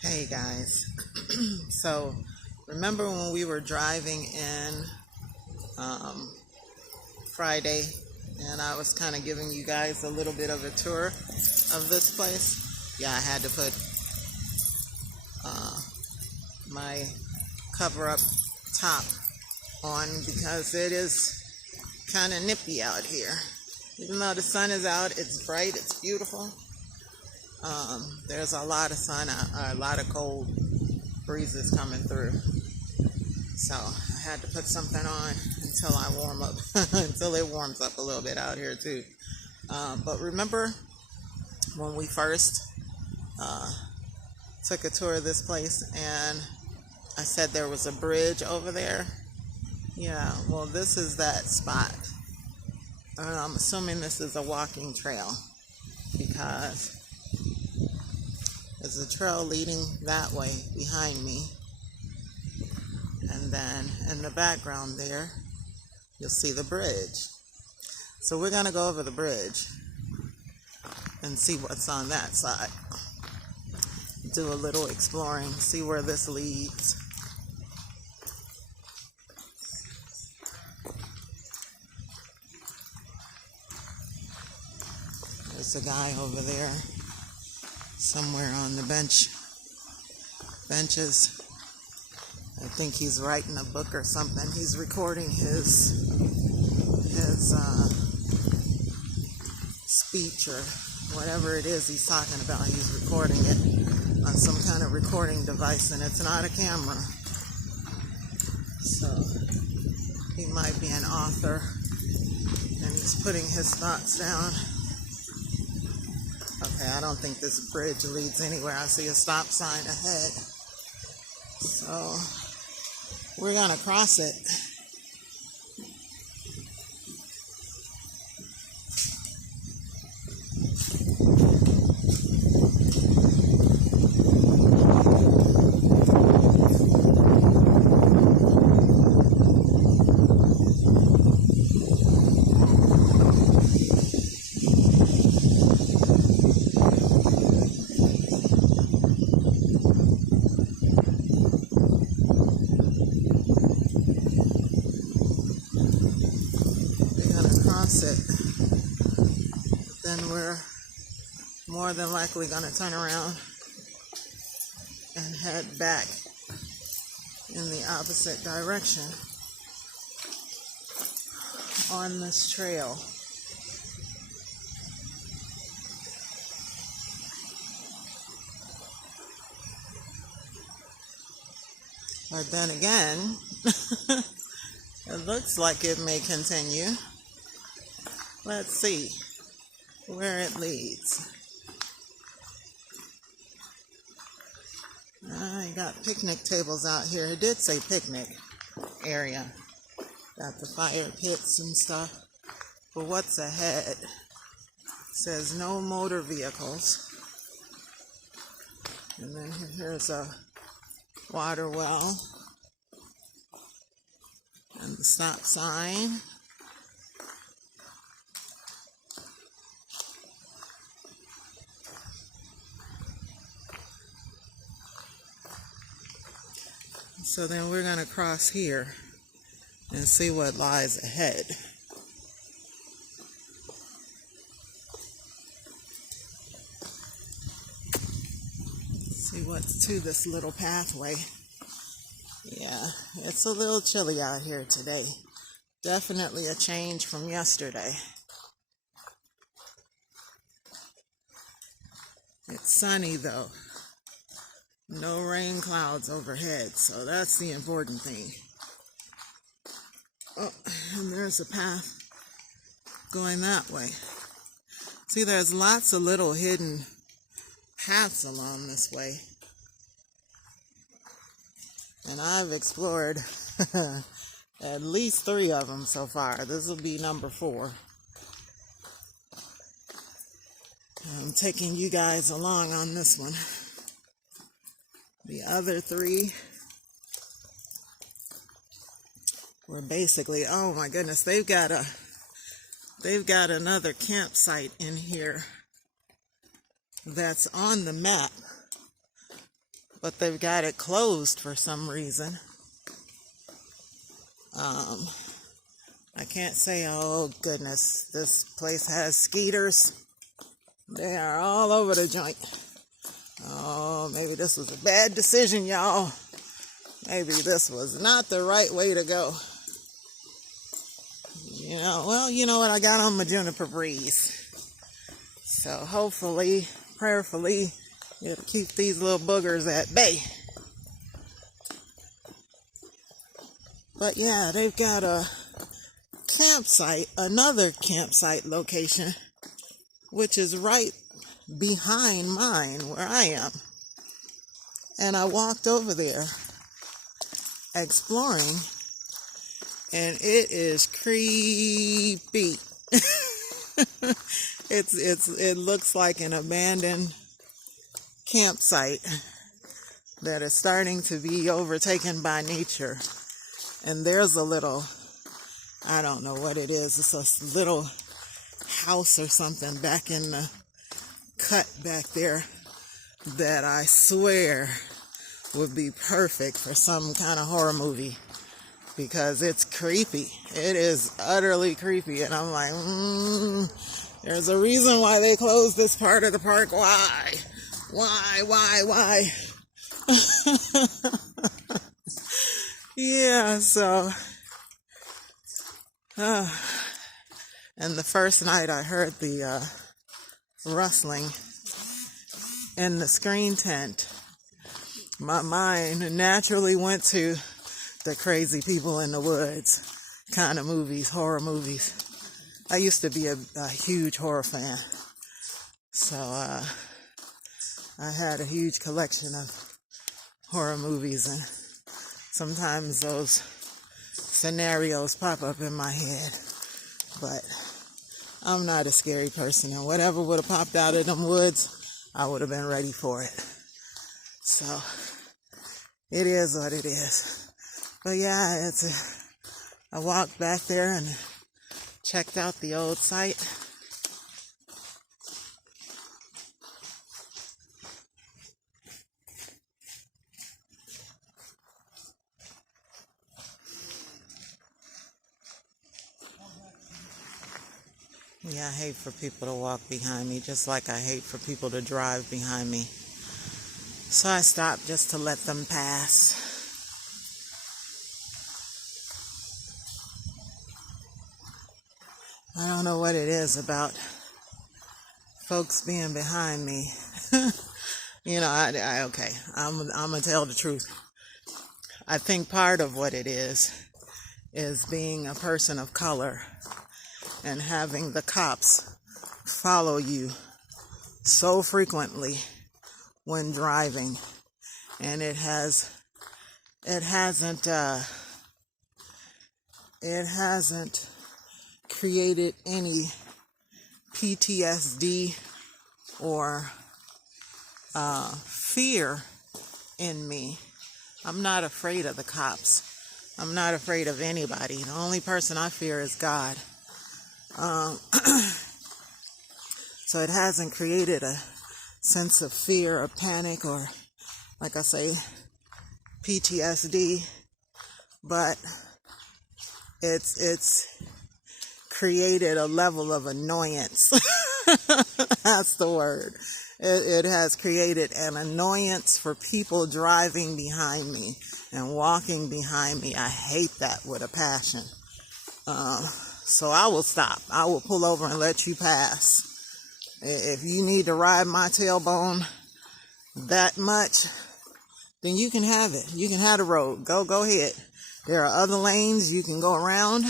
Hey guys, so remember when we were driving in um, Friday and I was kind of giving you guys a little bit of a tour of this place? Yeah, I had to put uh, my cover up top on because it is kind of nippy out here. Even though the sun is out, it's bright, it's beautiful. There's a lot of sun, a lot of cold breezes coming through. So I had to put something on until I warm up, until it warms up a little bit out here too. But remember when we first uh, took a tour of this place and I said there was a bridge over there? Yeah, well, this is that spot. I'm assuming this is a walking trail because there's a trail leading that way behind me. And then in the background there, you'll see the bridge. So we're going to go over the bridge and see what's on that side. Do a little exploring, see where this leads. There's a guy over there somewhere on the benches. I think he's writing a book or something. He's recording his speech or whatever it is he's talking about. He's recording it on some kind of recording device, and it's not a camera. So he might be an author, and he's putting his thoughts down. Okay, I don't think this bridge leads anywhere. I see a stop sign ahead. So we're gonna cross it. It, then we're more than likely going to turn around and head back in the opposite direction on this trail. But then again, it looks like it may continue. Let's see where it leads. I got picnic tables out here. It did say picnic area. Got the fire pits and stuff. But what's ahead? It says no motor vehicles. And then here's a water well. And the stop sign. So then we're going to cross here and see what lies ahead. See what's to this little pathway. Yeah, it's a little chilly out here today. Definitely a change from yesterday. It's sunny though. No rain clouds overhead, so that's the important thing. Oh, and there's a path going that way. See, there's lots of little hidden paths along this way. And I've explored at least 3 of them so far. This will be number 4. I'm taking you guys along on this one. The other 3 were basically, oh my goodness, they've got another campsite in here that's on the map, but they've got it closed for some reason. I can't say, oh goodness, this place has skeeters. They are all over the joint. Oh, maybe this was a bad decision, y'all. Maybe this was not the right way to go. You know what? I got on my Juniper Breeze. So hopefully, prayerfully, it'll keep these little boogers at bay. But yeah, they've got a campsite, another campsite location, which is right behind mine where I am. And I walked over there exploring, and it is creepy. It looks like an abandoned campsite that is starting to be overtaken by nature. And there's a little, I don't know what it is. It's a little house or something back in the cut back there that I swear would be perfect for some kind of horror movie, because it's creepy. It is utterly creepy. And I'm like, there's a reason why they closed this part of the park. Why? Yeah, so, and the first night I heard the rustling in the screen tent, my mind naturally went to the crazy people in the woods kind of movies, horror movies. I used to be a huge horror fan, so I had a huge collection of horror movies, and sometimes those scenarios pop up in my head. But I'm not a scary person, and whatever would have popped out of them woods, I would have been ready for it. So it is what it is. But yeah, I walked back there and checked out the old site. Yeah, I hate for people to walk behind me, just like I hate for people to drive behind me. So I stopped just to let them pass. I don't know what it is about folks being behind me. I'm gonna tell the truth. I think part of what it is being a person of color and having the cops follow you so frequently when driving, and it hasn't created any PTSD or fear in me. I'm not afraid of the cops. I'm not afraid of anybody. The only person I fear is God. So it hasn't created a sense of fear or panic or, like I say, PTSD, but it's created a level of annoyance. That's the word. It has created an annoyance for people driving behind me and walking behind me. I hate that with a passion. So I will stop. I will pull over and let you pass. If you need to ride my tailbone that much, then you can have it. You can have the road. Go ahead. There are other lanes you can go around,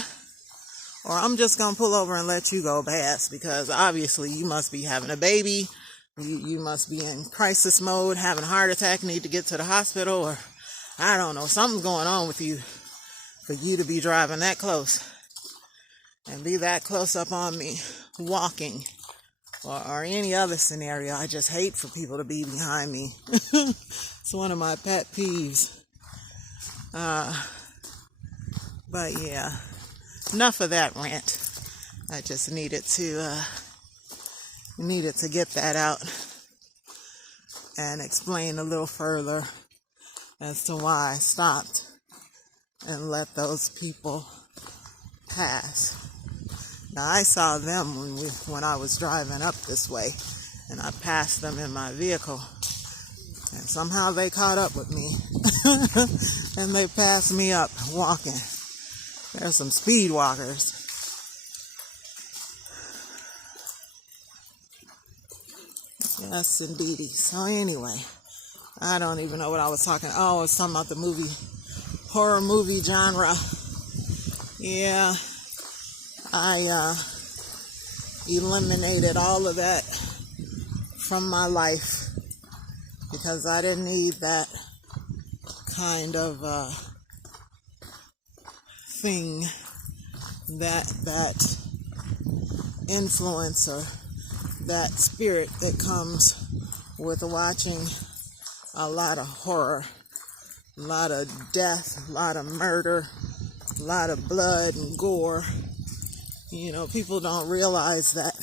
or I'm just going to pull over and let you go past, because obviously you must be having a baby. You must be in crisis mode, having a heart attack, need to get to the hospital, or I don't know, something's going on with you for you to be driving that close and be that close up on me, walking, or any other scenario. I just hate for people to be behind me. It's one of my pet peeves. But yeah, enough of that rant. I just needed to get that out. and explain a little further as to why I stopped and let those people pass. Now, I saw them when I was driving up this way, and I passed them in my vehicle, and somehow they caught up with me and they passed me up walking. There's some speed walkers. Yes, indeedy. So anyway, I don't even know what I was talking. Oh, I was talking about the horror movie genre. Yeah, I eliminated all of that from my life because I didn't need that kind of thing, that influence or that spirit that comes with watching a lot of horror, a lot of death, a lot of murder, a lot of blood and gore. You know, people don't realize that.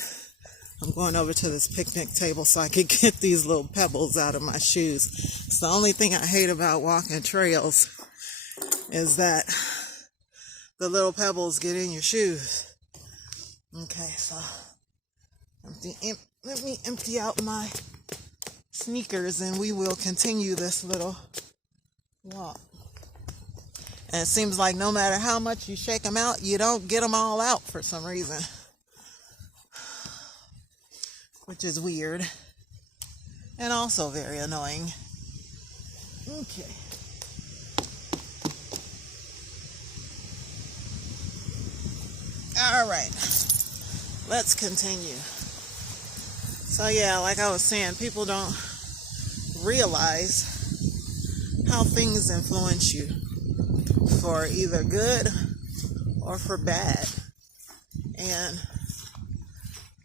I'm going over to this picnic table so I could get these little pebbles out of my shoes. It's the only thing I hate about walking trails is that the little pebbles get in your shoes. Okay, so let me empty out my sneakers and we will continue this little walk. And it seems like no matter how much you shake them out, you don't get them all out for some reason, which is weird and also very annoying. Okay. All right, let's continue. So yeah, like I was saying, people don't realize how things influence you for either good or for bad. And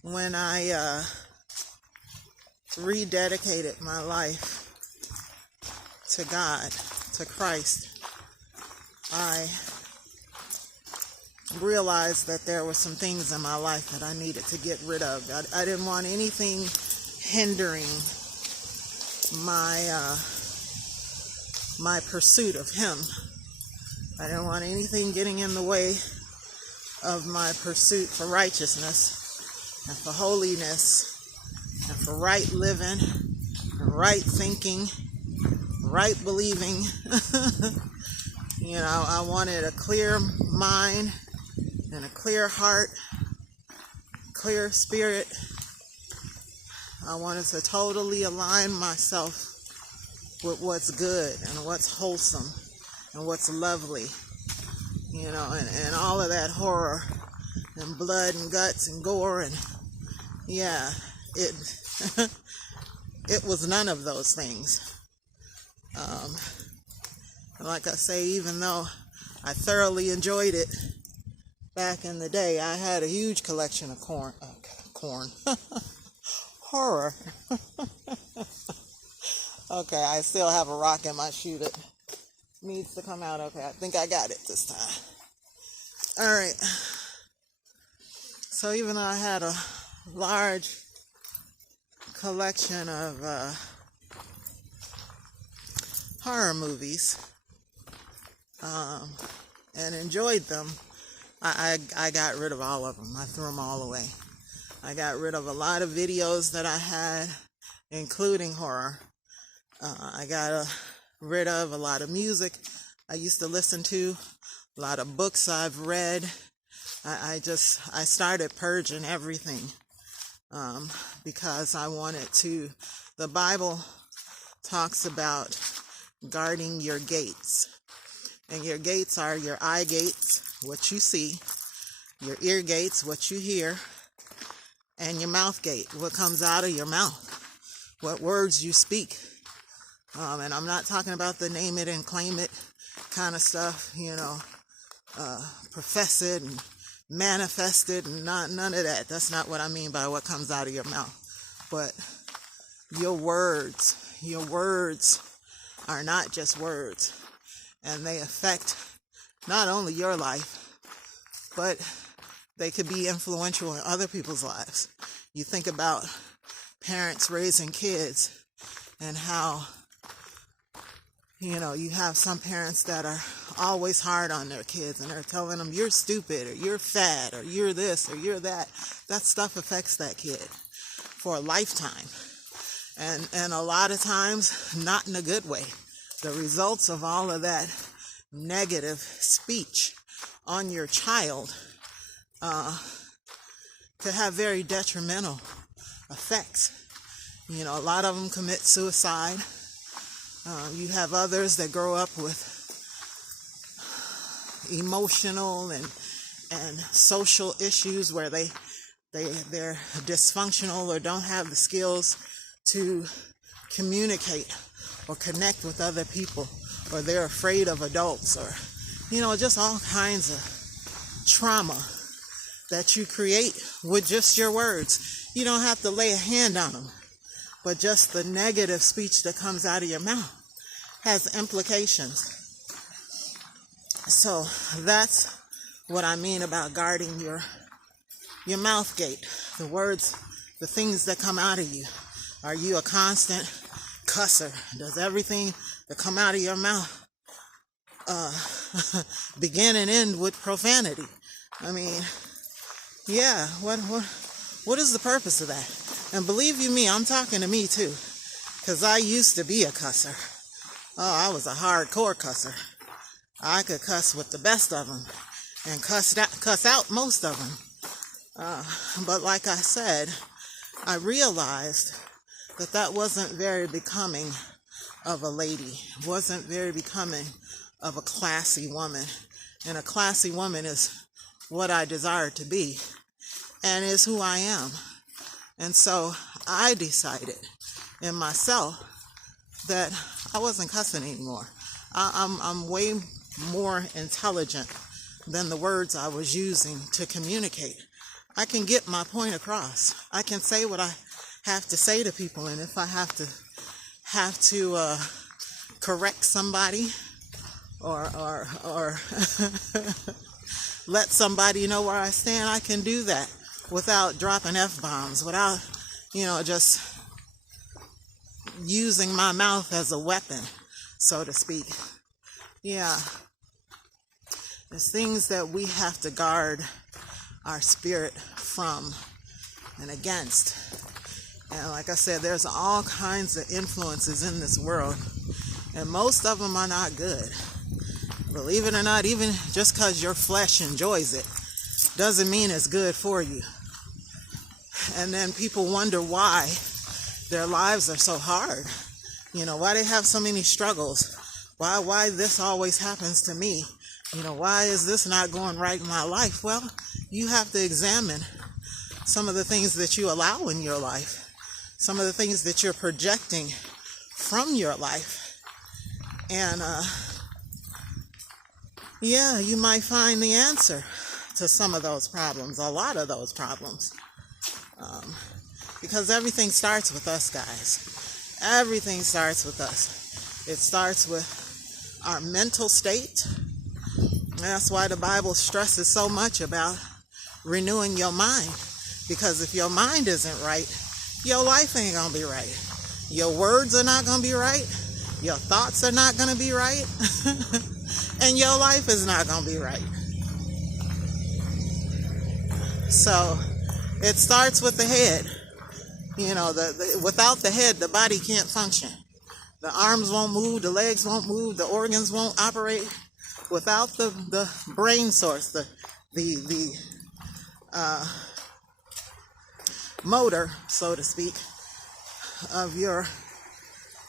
when I rededicated my life to God, to Christ, I realized that there were some things in my life that I needed to get rid of. I didn't want anything hindering my pursuit of Him. I didn't want anything getting in the way of my pursuit for righteousness and for holiness and for right living, right thinking, right believing. You know, I wanted a clear mind and a clear heart, clear spirit. I wanted to totally align myself with what's good and what's wholesome and what's lovely, you know, and all of that horror and blood and guts and gore, and yeah, it it was none of those things. Like I say, even though I thoroughly enjoyed it back in the day, I had a huge collection of horror. Okay, I still have a rock in my shoe that needs to come out. Okay, I think I got it this time. All right. So even though I had a large collection of horror movies and enjoyed them, I got rid of all of them. I threw them all away. I got rid of a lot of videos that I had, including horror. I got rid of a lot of music I used to listen to, a lot of books I've read. I started purging everything because I wanted to. The Bible talks about guarding your gates. And your gates are your eye gates, what you see, your ear gates, what you hear, and your mouth gate, what comes out of your mouth, what words you speak. And I'm not talking about the name it and claim it kind of stuff, you know, profess it and manifest it, and none of that. That's not what I mean by what comes out of your mouth. But your words are not just words. And they affect not only your life, but they could be influential in other people's lives. You think about parents raising kids, and how, you have some parents that are always hard on their kids, and they're telling them, you're stupid, or you're fat, or you're this, or you're that. That stuff affects that kid for a lifetime. And a lot of times, not in a good way. The results of all of that negative speech on your child could have very detrimental effects. A lot of them commit suicide. You have others that grow up with emotional and social issues where they're dysfunctional or don't have the skills to communicate or connect with other people, or they're afraid of adults, or just all kinds of trauma that you create with just your words. You don't have to lay a hand on them, but just the negative speech that comes out of your mouth has implications. So that's what I mean about guarding your mouth gate, the words, the things that come out of you. Are you a constant cusser? Does everything that come out of your mouth begin and end with profanity? I mean, yeah, what is the purpose of that? And believe you me, I'm talking to me too, because I used to be a cusser. Oh, I was a hardcore cusser. I could cuss with the best of them and cuss out most of them. But like I said, I realized that wasn't very becoming of a lady, wasn't very becoming of a classy woman. And a classy woman is what I desire to be and is who I am. And so I decided in myself that I wasn't cussing anymore. I'm way more intelligent than the words I was using to communicate. I can get my point across. I can say what I have to say to people, and if I have to correct somebody or let somebody know where I stand, I can do that without dropping F-bombs, without just using my mouth as a weapon, so to speak. Yeah, there's things that we have to guard our spirit from and against. And like I said, there's all kinds of influences in this world, and most of them are not good. Believe it or not, even just because your flesh enjoys it doesn't mean it's good for you. And then people wonder why their lives are so hard. Why they have so many struggles. Why this always happens to me. Why is this not going right in my life? Well, you have to examine some of the things that you allow in your life, some of the things that you're projecting from your life. And you might find the answer to some of those problems, a lot of those problems. Because everything starts with us, guys. Everything starts with us. It starts with our mental state. And that's why the Bible stresses so much about renewing your mind. Because if your mind isn't right, your life ain't going to be right. Your words are not going to be right. Your thoughts are not going to be right. And your life is not going to be right. So it starts with the head. Without the head, the body can't function. The arms won't move, the legs won't move, the organs won't operate. Without the brain source, the motor, so to speak, of your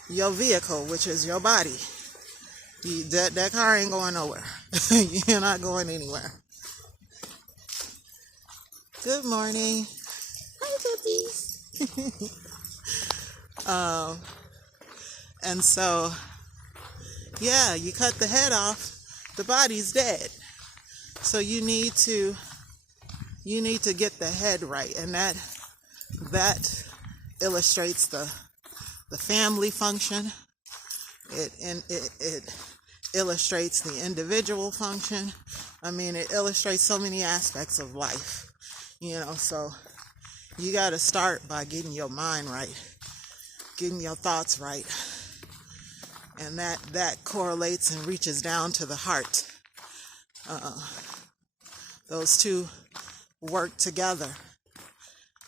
vehicle, which is your body. That car ain't going nowhere. You're not going anywhere. Good morning. Hi, puppies. And so, you cut the head off, the body's dead. So you need to get the head right, and that illustrates the family function. It illustrates the individual function. I mean, it illustrates so many aspects of life. So you got to start by getting your mind right, getting your thoughts right. And that correlates and reaches down to the heart. Those two work together.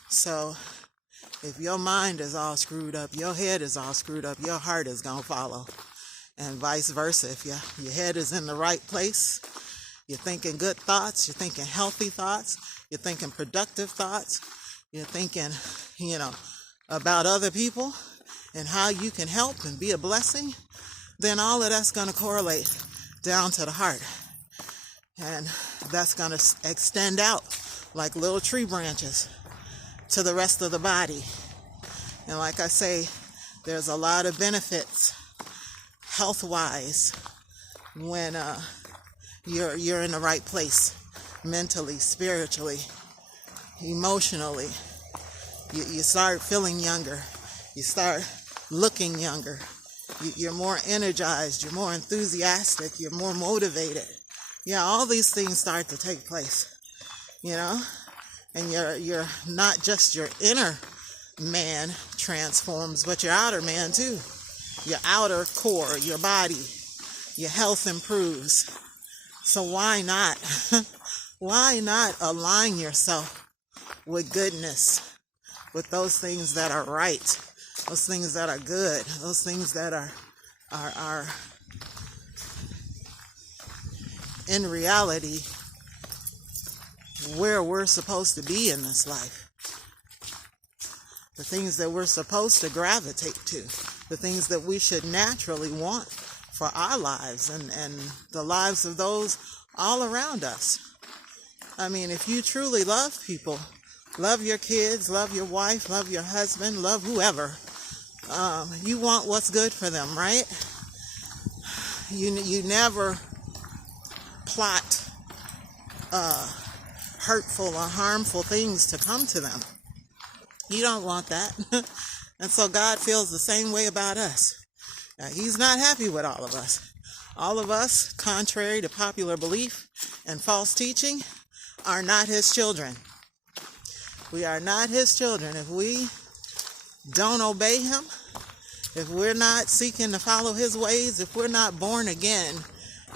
So if your mind is all screwed up, your head is all screwed up, your heart is going to follow. And vice versa. If your head is in the right place, you're thinking good thoughts, you're thinking healthy thoughts, you're thinking productive thoughts, you're thinking, about other people and how you can help and be a blessing, then all of that's going to correlate down to the heart. And that's going to extend out like little tree branches to the rest of the body. And like I say, there's a lot of benefits health-wise when you're in the right place, mentally, spiritually, emotionally. You start feeling younger. You start looking younger. You're more energized. You're more enthusiastic. You're more motivated. Yeah, all these things start to take place, and you're not just your inner man transforms, but your outer man too. Your outer core, your body, your health improves. So why not? Why not align yourself with goodness, with those things that are right, those things that are good, those things that are in reality where we're supposed to be in this life. The things that we're supposed to gravitate to, the things that we should naturally want for our lives and the lives of those all around us. I mean, if you truly love people, love your kids, love your wife, love your husband, love whoever, you want what's good for them, right? You never plot hurtful or harmful things to come to them. You don't want that. And so God feels the same way about us. Now, He's not happy with all of us. All of us, contrary to popular belief and false teaching, are not His children. We are not His children. If we don't obey Him, if we're not seeking to follow His ways, if we're not born again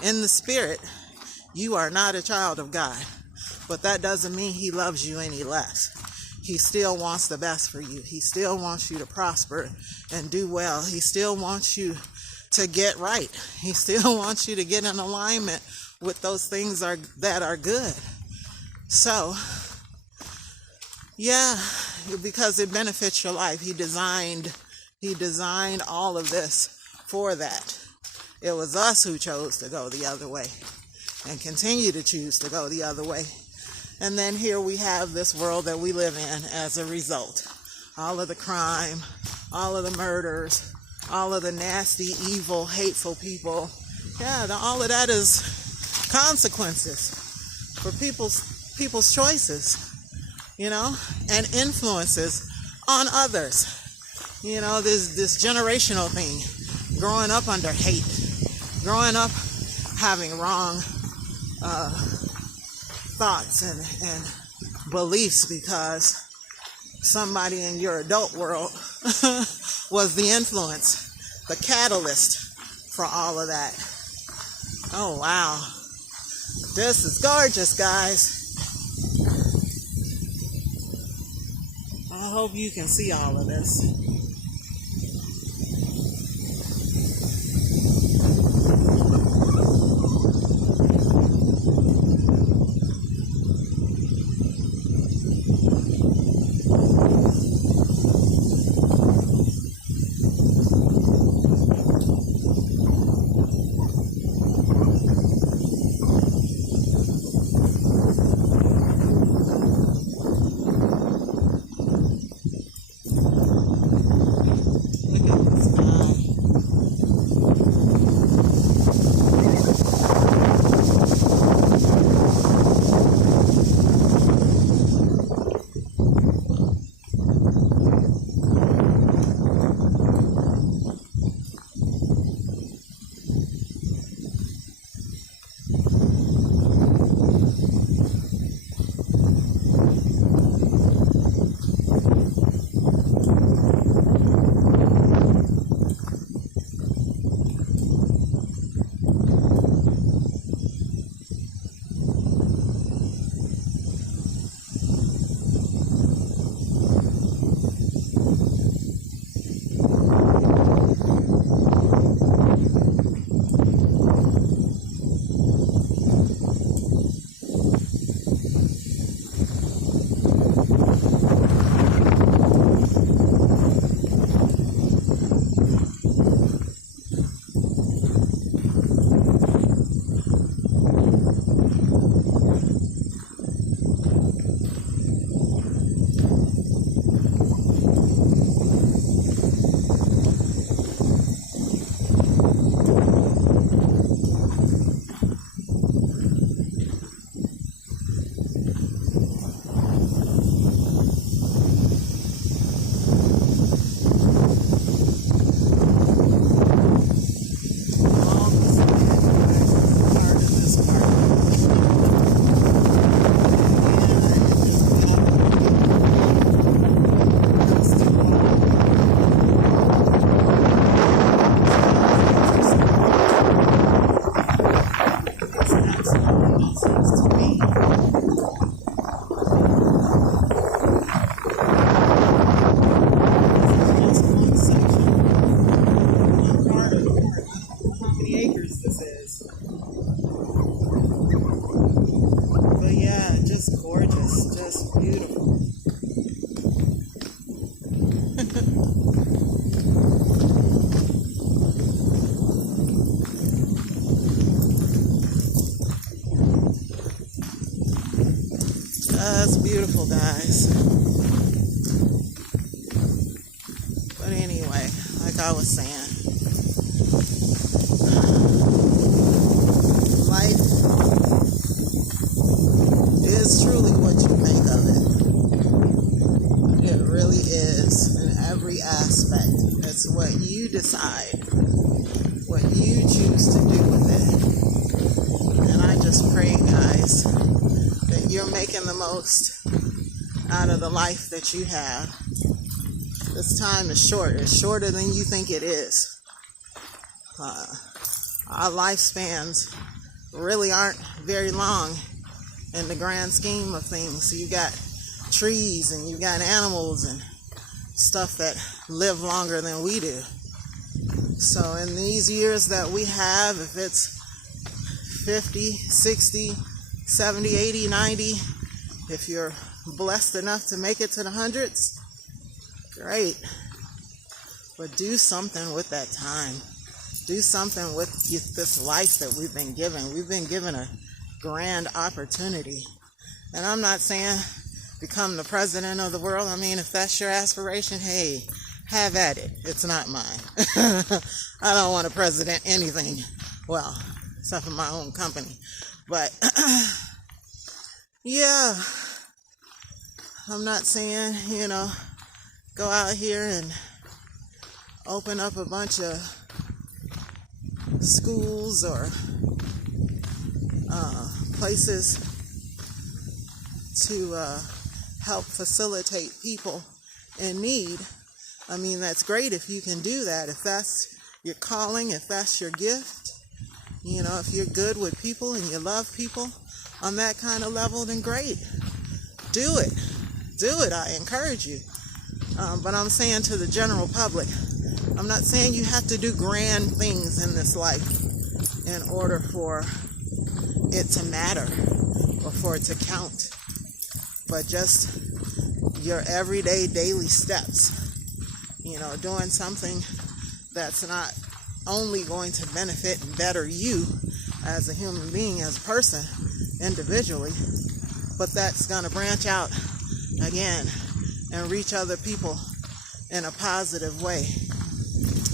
in the Spirit, you are not a child of God. But that doesn't mean He loves you any less. He still wants the best for you. He still wants you to prosper and do well. He still wants you to get right. He still wants you to get in alignment with those things that are good. So, yeah, because it benefits your life. He designed all of this for that. It was us who chose to go the other way and continue to choose to go the other way. And then here we have this world that we live in as a result. All of the crime, all of the murders, all of the nasty, evil, hateful people. Yeah, all of that is consequences for people's choices, and influences on others. This generational thing, growing up under hate, growing up having wrong thoughts and beliefs because somebody in your adult world was the influence, the catalyst for all of that. Oh, wow. This is gorgeous, guys. I hope you can see all of this. beautiful, guys. But anyway, like I was saying, life is truly what you make of it. It really is in every aspect. It's what you decide, what you choose to do with it. And I just pray, guys, that you're making the most out of the life that you have. This time is short. It's shorter than you think it is. Our lifespans really aren't very long in the grand scheme of things. So you got trees and you got animals and stuff that live longer than we do. So in these years that we have, if it's 50, 60, 70, 80, 90, if you're blessed enough to make it to the hundreds, great. But do something with that time. Do something with this life that we've been given. We've been given a grand opportunity. And I'm not saying become the president of the world. I mean, if that's your aspiration, hey, have at it. It's not mine. I don't want to president anything. Well, except for my own company. But, yeah, I'm not saying, go out here and open up a bunch of schools or places to help facilitate people in need. I mean, that's great if you can do that. If that's your calling, if that's your gift, if you're good with people and you love people on that kind of level, then great. Do it. Do it. I encourage you. But I'm saying to the general public, I'm not saying you have to do grand things in this life in order for it to matter or for it to count. But just your everyday, daily steps. Doing something that's not only going to benefit and better you as a human being, as a person, individually, but that's going to branch out again and reach other people in a positive way.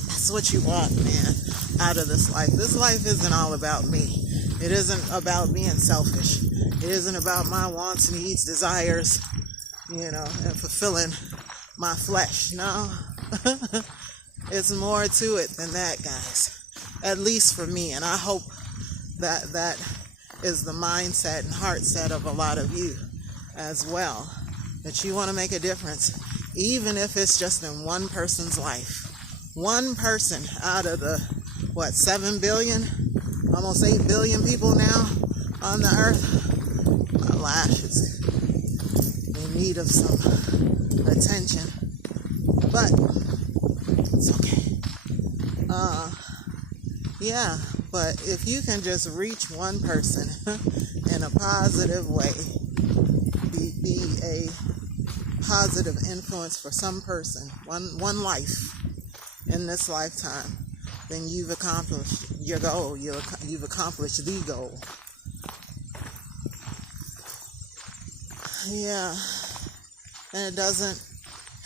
That's what you want, man, out of this life. This life isn't all about me. It isn't about being selfish. It isn't about my wants, needs, desires, and fulfilling my flesh. No. It's more to it than that, guys. At least for me. And I hope that that is the mindset and heart set of a lot of you as well. That you want to make a difference. Even if it's just in one person's life. One person out of the, 7 billion? Almost 8 billion people now on the earth. My lash is in need of some attention. But it's okay. Yeah, but if you can just reach one person in a positive way, be a positive influence for some person, one life in this lifetime, then you've accomplished your goal. You've accomplished the goal. Yeah, and it doesn't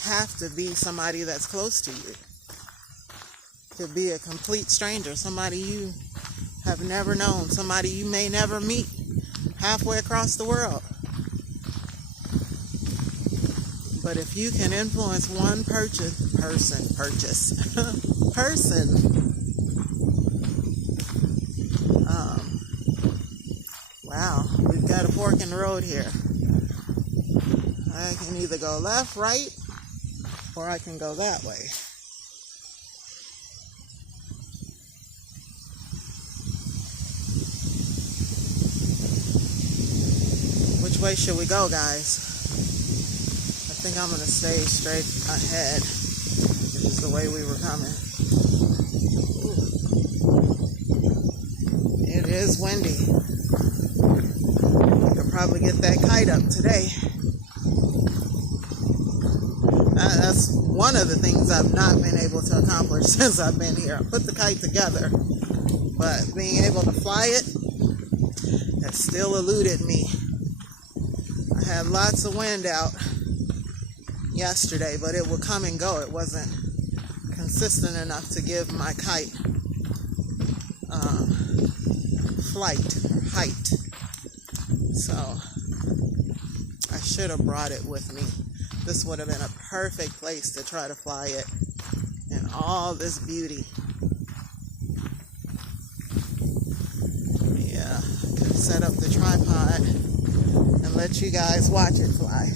have to be somebody that's close to you. It could be a complete stranger, somebody you have never known, somebody you may never meet halfway across the world. But if you can influence one person, wow, we've got a fork in the road here. I can either go left, right, or I can go that way. Which way should we go, guys? I think I'm going to stay straight ahead, which is the way we were coming. Ooh. It is windy. I could probably get that kite up today. That's one of the things I've not been able to accomplish since I've been here. I put the kite together, but being able to fly it has still eluded me. I had lots of wind out yesterday, but it would come and go. It wasn't consistent enough to give my kite flight or height. So I should have brought it with me. This would have been a perfect place to try to fly it in all this beauty. Yeah, I could set up the tripod and let you guys watch it fly.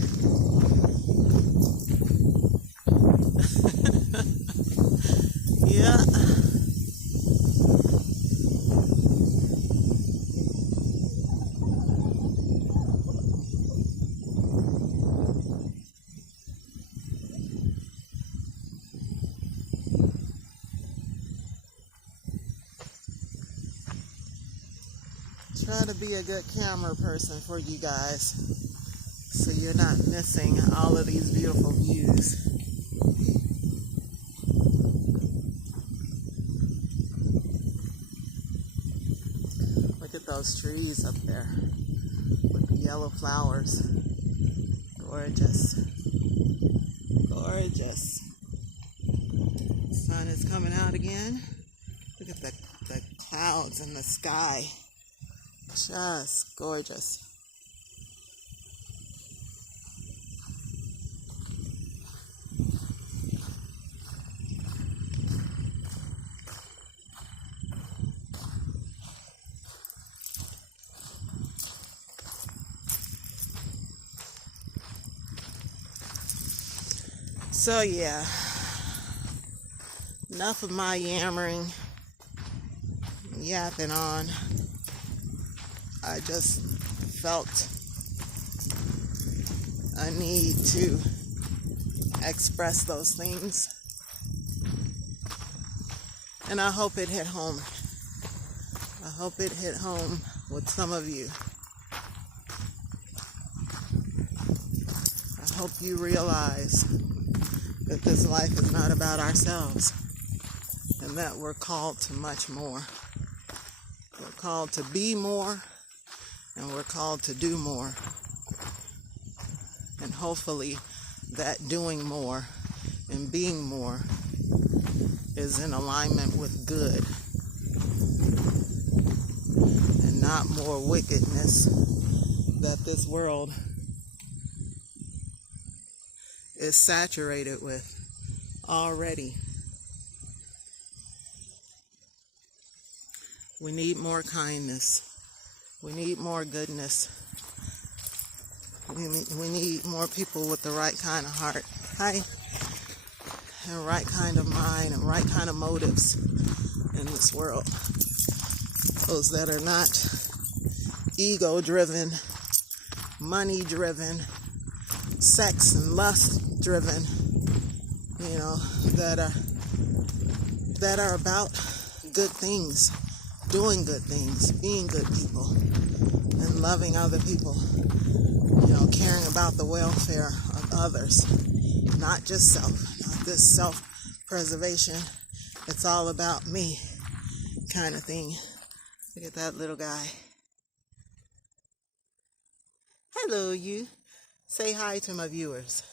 Yeah. Try to be a good camera person for you guys so you're not missing all of these beautiful views. Look at those trees up there with the yellow flowers. Gorgeous. Gorgeous. Sun is coming out again. Look at the clouds in the sky. Just gorgeous. So yeah, enough of my yammering, yapping on. I just felt a need to express those things. And I hope it hit home. I hope it hit home with some of you. I hope you realize that this life is not about ourselves and that we're called to much more. We're called to be more. And we're called to do more. And hopefully that doing more and being more is in alignment with good and not more wickedness that this world is saturated with already. We need more kindness. We need more goodness. We need more people with the right kind of heart. Hi. And right kind of mind and right kind of motives in this world. Those that are not ego-driven, money-driven, sex and lust-driven, you know, that are about good things. Doing good things, being good people, and loving other people, you know, caring about the welfare of others, not just self, not this self-preservation, it's all about me kind of thing. Look at that little guy. Hello, you. Say hi to my viewers.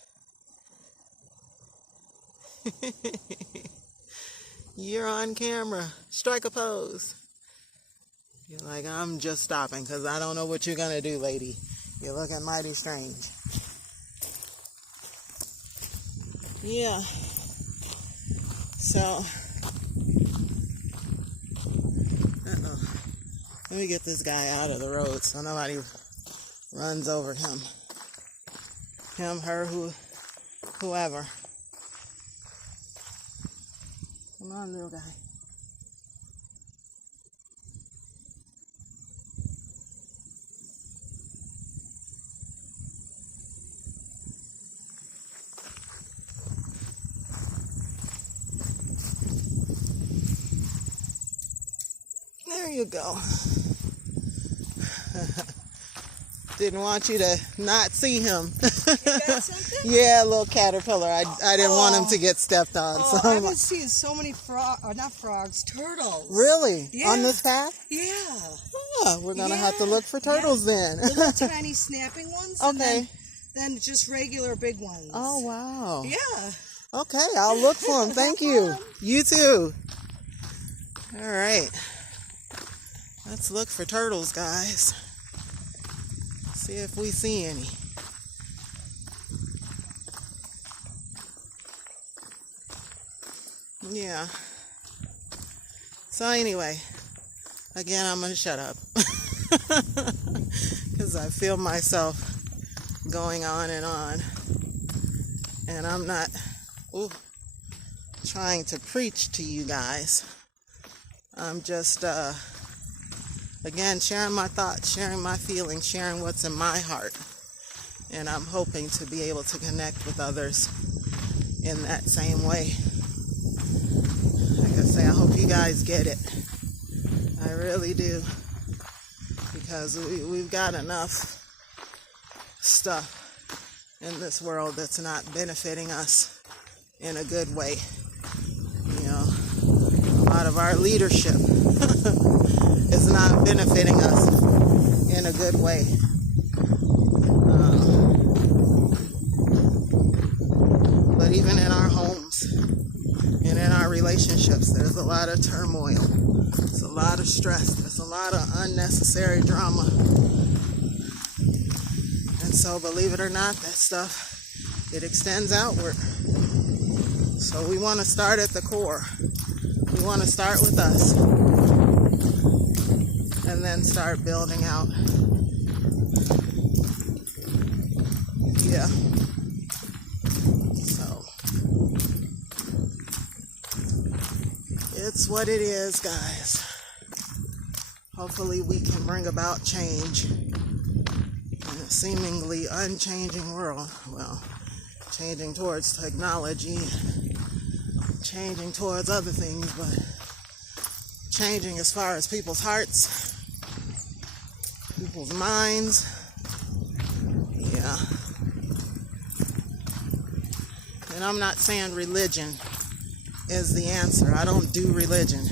You're on camera. Strike a pose. You're like, I'm just stopping because I don't know what you're going to do, lady. You're looking mighty strange. Yeah. So, let me get this guy out of the road so nobody runs over him. Him, her, whoever. Come on, little guy. There you go. Didn't want you to not see him. You got something? Yeah, a little caterpillar. I didn't want him to get stepped on. Oh, So I've been seeing so many turtles. really? Yeah. On this path? Yeah. Oh, we're going to have to look for turtles then. The little tiny snapping ones. And Okay. then just regular big ones. Oh, wow. Yeah. Okay, I'll look for them. Thank you. You too. All right. Let's look for turtles, guys. See if we see any. Yeah. So anyway, again, I'm going to shut up. Because I feel myself going on. And I'm not trying to preach to you guys. I'm just, again, sharing my thoughts, sharing my feelings, sharing what's in my heart. And I'm hoping to be able to connect with others in that same way. Like I say, I hope you guys get it. I really do. Because we've got enough stuff in this world that's not benefiting us in a good way. You know, a lot of our leadership is not benefiting us in a good way. But even in our homes and in our relationships, there's a lot of turmoil. There's a lot of stress. There's a lot of unnecessary drama. And so, believe it or not, that stuff, it extends outward. So we want to start at the core. We want to start with us. And then start building out. Yeah. So, it's what it is, guys. Hopefully we can bring about change in a seemingly unchanging world. Well, changing towards technology, changing towards other things, but changing as far as people's hearts, people's minds. Yeah. And I'm not saying religion is the answer. I don't do religion.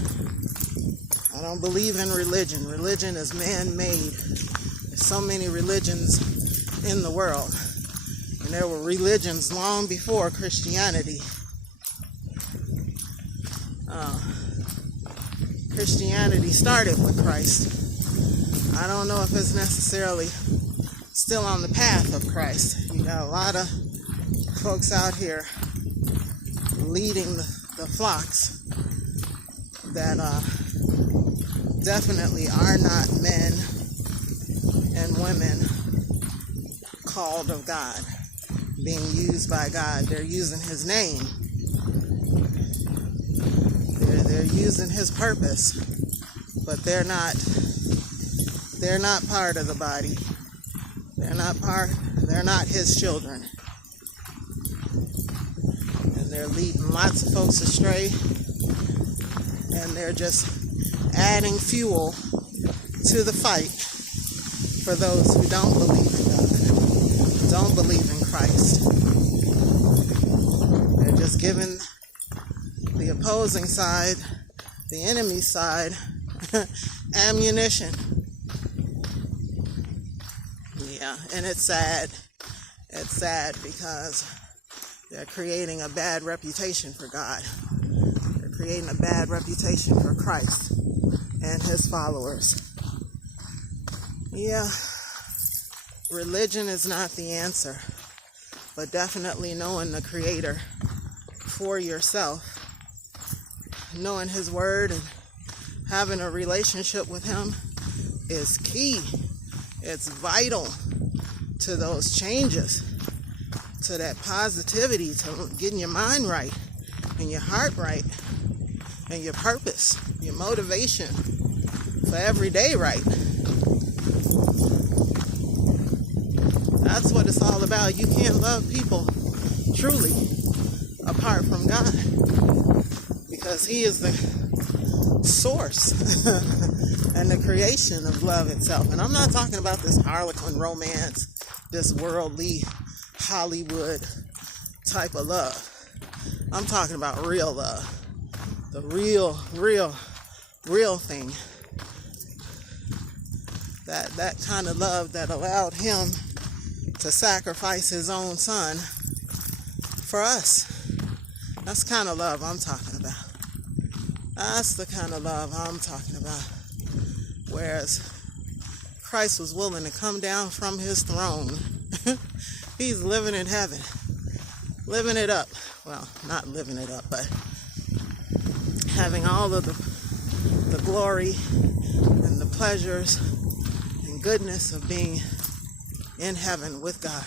I don't believe in religion. Religion is man-made. There's so many religions in the world. And there were religions long before Christianity. Christianity started with Christ. I don't know if it's necessarily still on the path of Christ. You got a lot of folks out here leading the flocks that definitely are not men and women called of God, being used by God. They're using His name. They're using His purpose, but they're not part of the body. They're not His children. And they're leading lots of folks astray, and they're just adding fuel to the fight for those who don't believe in God, don't believe in Christ. They're just giving the opposing side, the enemy side, ammunition. Yeah, and it's sad. It's sad because they're creating a bad reputation for God. They're creating a bad reputation for Christ and His followers. Yeah, religion is not the answer, but definitely knowing the Creator for yourself, knowing His Word and having a relationship with Him is key. It's vital to those changes, to that positivity, to getting your mind right and your heart right and your purpose, your motivation for every day right. That's what it's all about. You can't love people truly apart from God, because He is source and the creation of love itself. And I'm not talking about this Harlequin romance, this worldly Hollywood type of love. I'm talking about real love, the real thing. That kind of love that allowed him to sacrifice his own son for us. That's the kind of love I'm talking about. That's the kind of love I'm talking about. Whereas Christ was willing to come down from his throne. He's living in heaven. Living it up. Well, not living it up, but having all of the glory and the pleasures and goodness of being in heaven with God.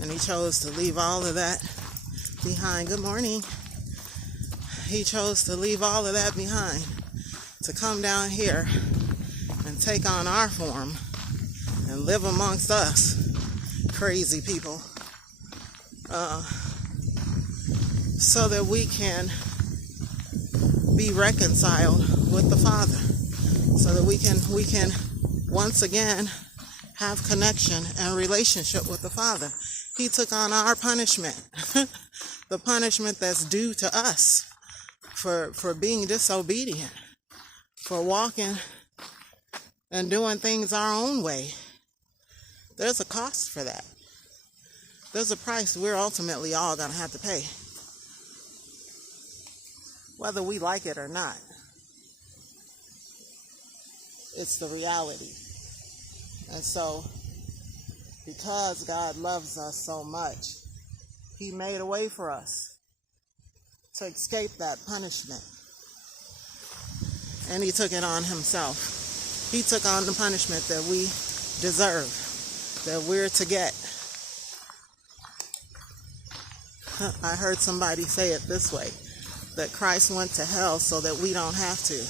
And he chose to leave all of that behind. Good morning. He chose to leave all of that behind to come down here and take on our form and live amongst us crazy people, so that we can be reconciled with the Father, so that we can once again have connection and relationship with the Father. He took on our punishment, the punishment that's due to us for being disobedient, for walking and doing things our own way. There's a cost for that. There's a price we're ultimately all going to have to pay, whether we like it or not. It's the reality. And so, because God loves us so much, he made a way for us to escape that punishment. And he took it on himself. He took on the punishment that we deserve, that we're to get. I heard somebody say it this way, that Christ went to hell so that we don't have to.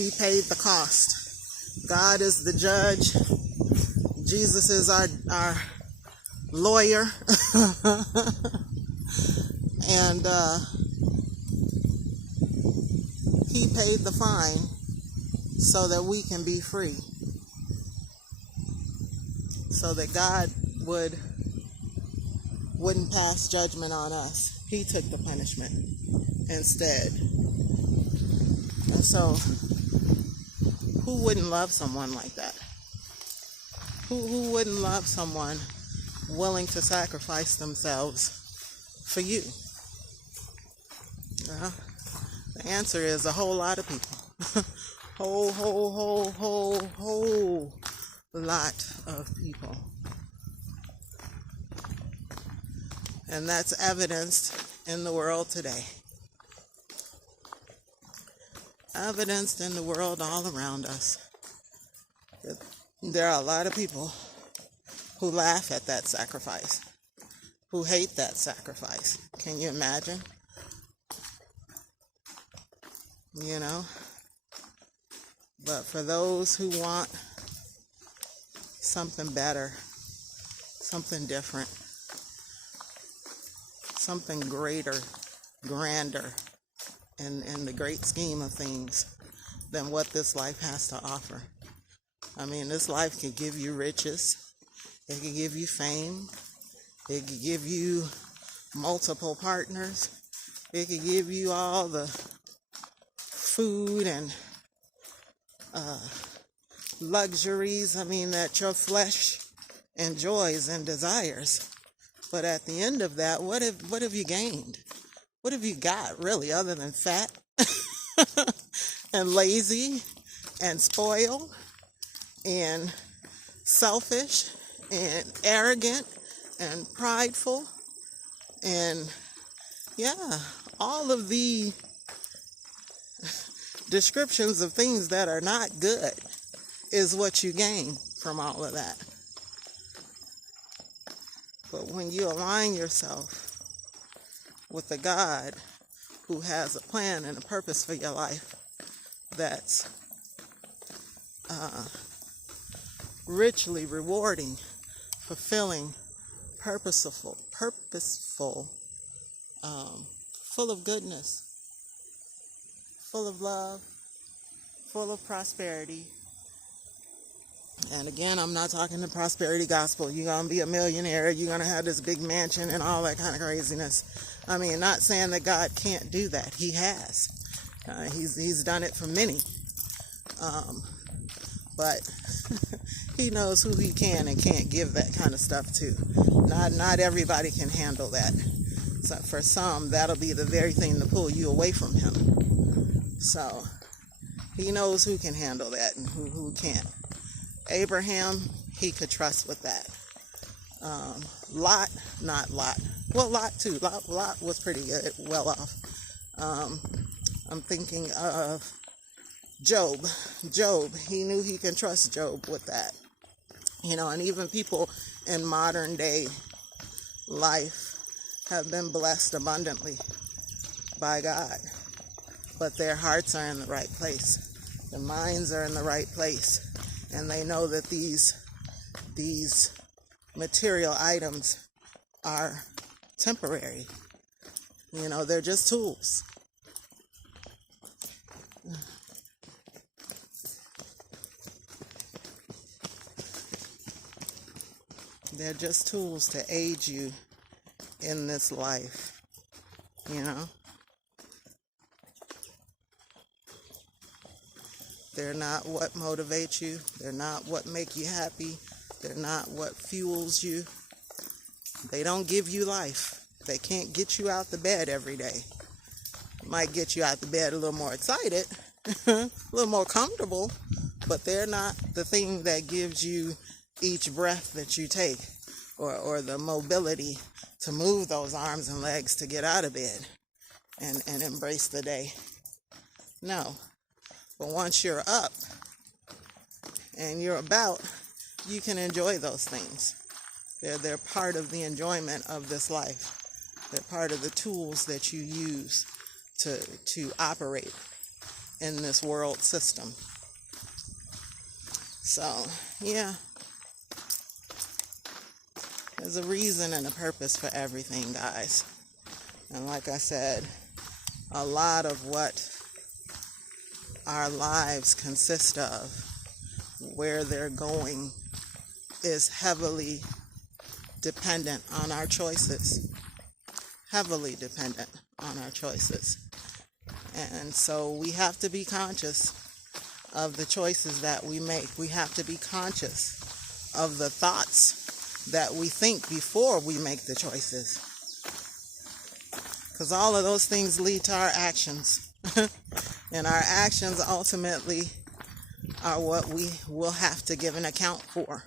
He paid the cost. God is the judge. Jesus is our lawyer. And he paid the fine so that we can be free. So that God wouldn't pass judgment on us. He took the punishment instead. And so, who wouldn't love someone like that? Who wouldn't love someone willing to sacrifice themselves for you? Well, the answer is a whole lot of people. whole lot of people. And that's evidenced in the world today. Evidenced in the world all around us. There are a lot of people who laugh at that sacrifice, who hate that sacrifice. Can you imagine? You know? But for those who want something better, something different, something greater, grander in the great scheme of things than what this life has to offer. I mean, this life can give you riches. It can give you fame. It can give you multiple partners. It can give you all the food and luxuries, that your flesh enjoys and desires. But at the end of that, what have you gained? What have you got, really, other than fat and lazy and spoiled and selfish and arrogant and prideful and, all of the descriptions of things that are not good is what you gain from all of that. But when you align yourself with a God who has a plan and a purpose for your life that's richly rewarding, fulfilling, purposeful, full of goodness, full of love, full of prosperity. And again, I'm not talking the prosperity gospel. You're going to be a millionaire. You're going to have this big mansion and all that kind of craziness. I mean, not saying that God can't do that. He has. He's done it for many. But he knows who he can and can't give that kind of stuff to. Not everybody can handle that. So for some, that'll be the very thing to pull you away from him. So he knows who can handle that and who can't. Abraham, he could trust with that. Lot, not Lot. Well, Lot too. Lot was pretty good, well off. I'm thinking of Job. Job, he knew he can trust Job with that. You know, and even people in modern day life have been blessed abundantly by God. But their hearts are in the right place. Their minds are in the right place. And they know that these material items are temporary. You know, they're just tools. They're just tools to aid you in this life, you know. They're not what motivates you. They're not what make you happy. They're not what fuels you. They don't give you life. They can't get you out the bed every day. Might get you out the bed a little more excited, a little more comfortable, but they're not the thing that gives you each breath that you take, or the mobility to move those arms and legs to get out of bed and embrace the day. No. But once you're up and you're about, you can enjoy those things. They're part of the enjoyment of this life. They're part of the tools that you use to operate in this world system. So, yeah. There's a reason and a purpose for everything, guys. And like I said, a lot of what our lives consist of, where they're going, is heavily dependent on our choices. Heavily dependent on our choices. And so we have to be conscious of the choices that we make. We have to be conscious of the thoughts that we think before we make the choices. Because all of those things lead to our actions. And our actions ultimately are what we will have to give an account for.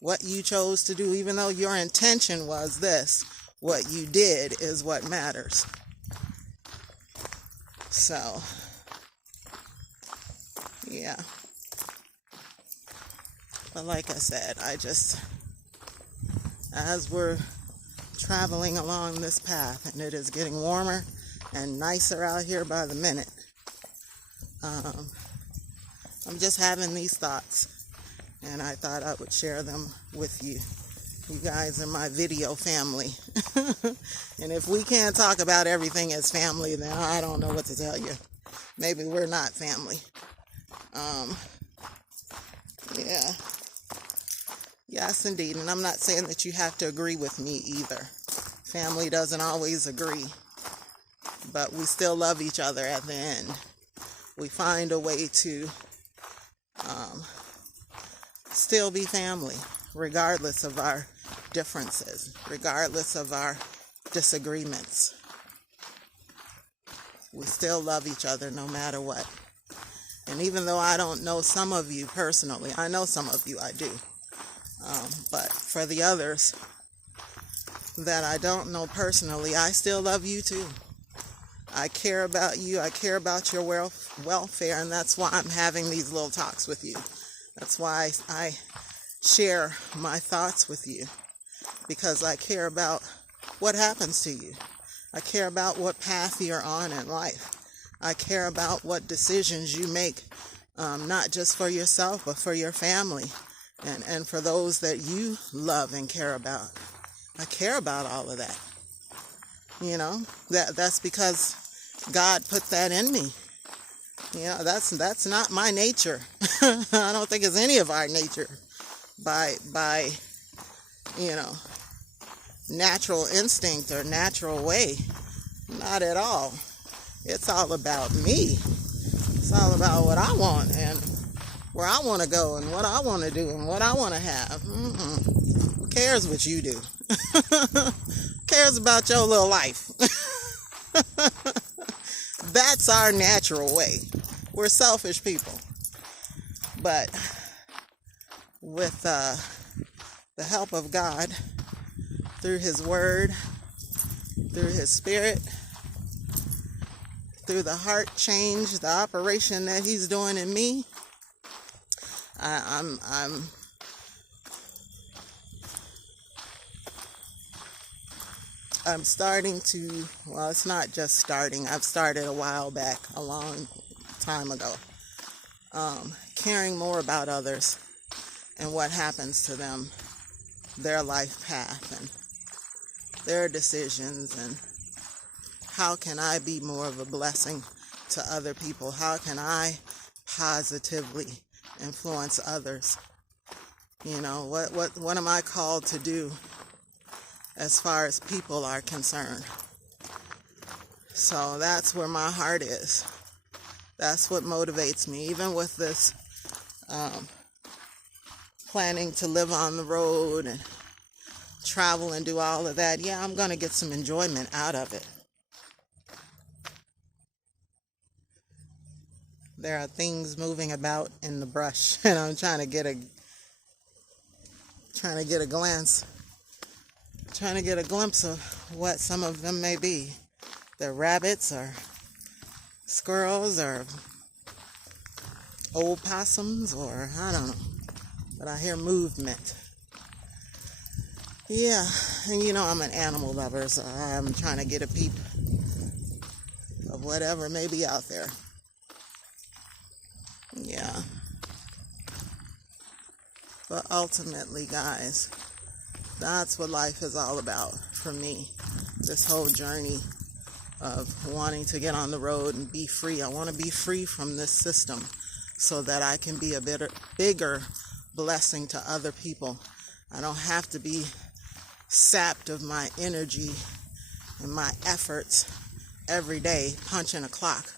What you chose to do, even though your intention was this, what you did is what matters. So, yeah. But like I said, as we're traveling along this path, and it is getting warmer and nicer out here by the minute, I'm just having these thoughts, and I thought I would share them with you. You guys are my video family. And if we can't talk about everything as family, then I don't know what to tell you. Maybe we're not family. Yeah. Yes, indeed. And I'm not saying that you have to agree with me either. Family doesn't always agree. But we still love each other at the end. We find a way to still be family, regardless of our differences, regardless of our disagreements. We still love each other no matter what. And even though I don't know some of you personally, I know some of you I do. But for the others that I don't know personally, I still love you too. I care about you. I care about your welfare, and that's why I'm having these little talks with you. That's why I share my thoughts with you, because I care about what happens to you. I care about what path you're on in life. I care about what decisions you make, not just for yourself, but for your family and for those that you love and care about. I care about all of that. You know, that's because God put that in me. You know, that's not my nature. I don't think it's any of our nature by you know, natural instinct or natural way. Not at all. It's all about me. It's all about what I want and where I want to go and what I want to do and what I want to have. Who cares what you do? Who cares about your little life? That's our natural way. We're selfish people. But with the help of God, through His Word, through His Spirit, through the heart change, the operation that He's doing in me, I'm starting to, well, it's not just starting. I've started a while back, a long time ago, caring more about others and what happens to them, their life path and their decisions, and how can I be more of a blessing to other people? How can I positively influence others? You know, what am I called to do as far as people are concerned? So that's where my heart is. That's what motivates me. Even with this planning to live on the road and travel and do all of that, yeah, I'm going to get some enjoyment out of it. There are things moving about in the brush, and I'm trying to get a glimpse of what some of them may be. They're rabbits or squirrels or old possums, or I don't know. But I hear movement. Yeah, and you know I'm an animal lover, so I'm trying to get a peep of whatever may be out there. Yeah. But ultimately, guys, that's what life is all about for me. This whole journey of wanting to get on the road and be free. I want to be free from this system so that I can be a bigger blessing to other people. I don't have to be sapped of my energy and my efforts every day, punching a clock,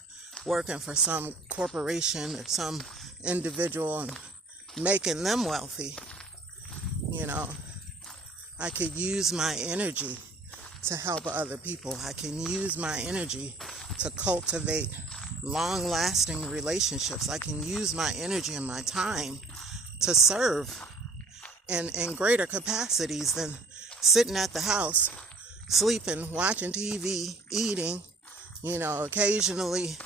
working for some corporation or some individual and making them wealthy. You know, I could use my energy to help other people. I can use my energy to cultivate long-lasting relationships. I can use my energy and my time to serve in greater capacities than sitting at the house, sleeping, watching TV, eating, you know, occasionally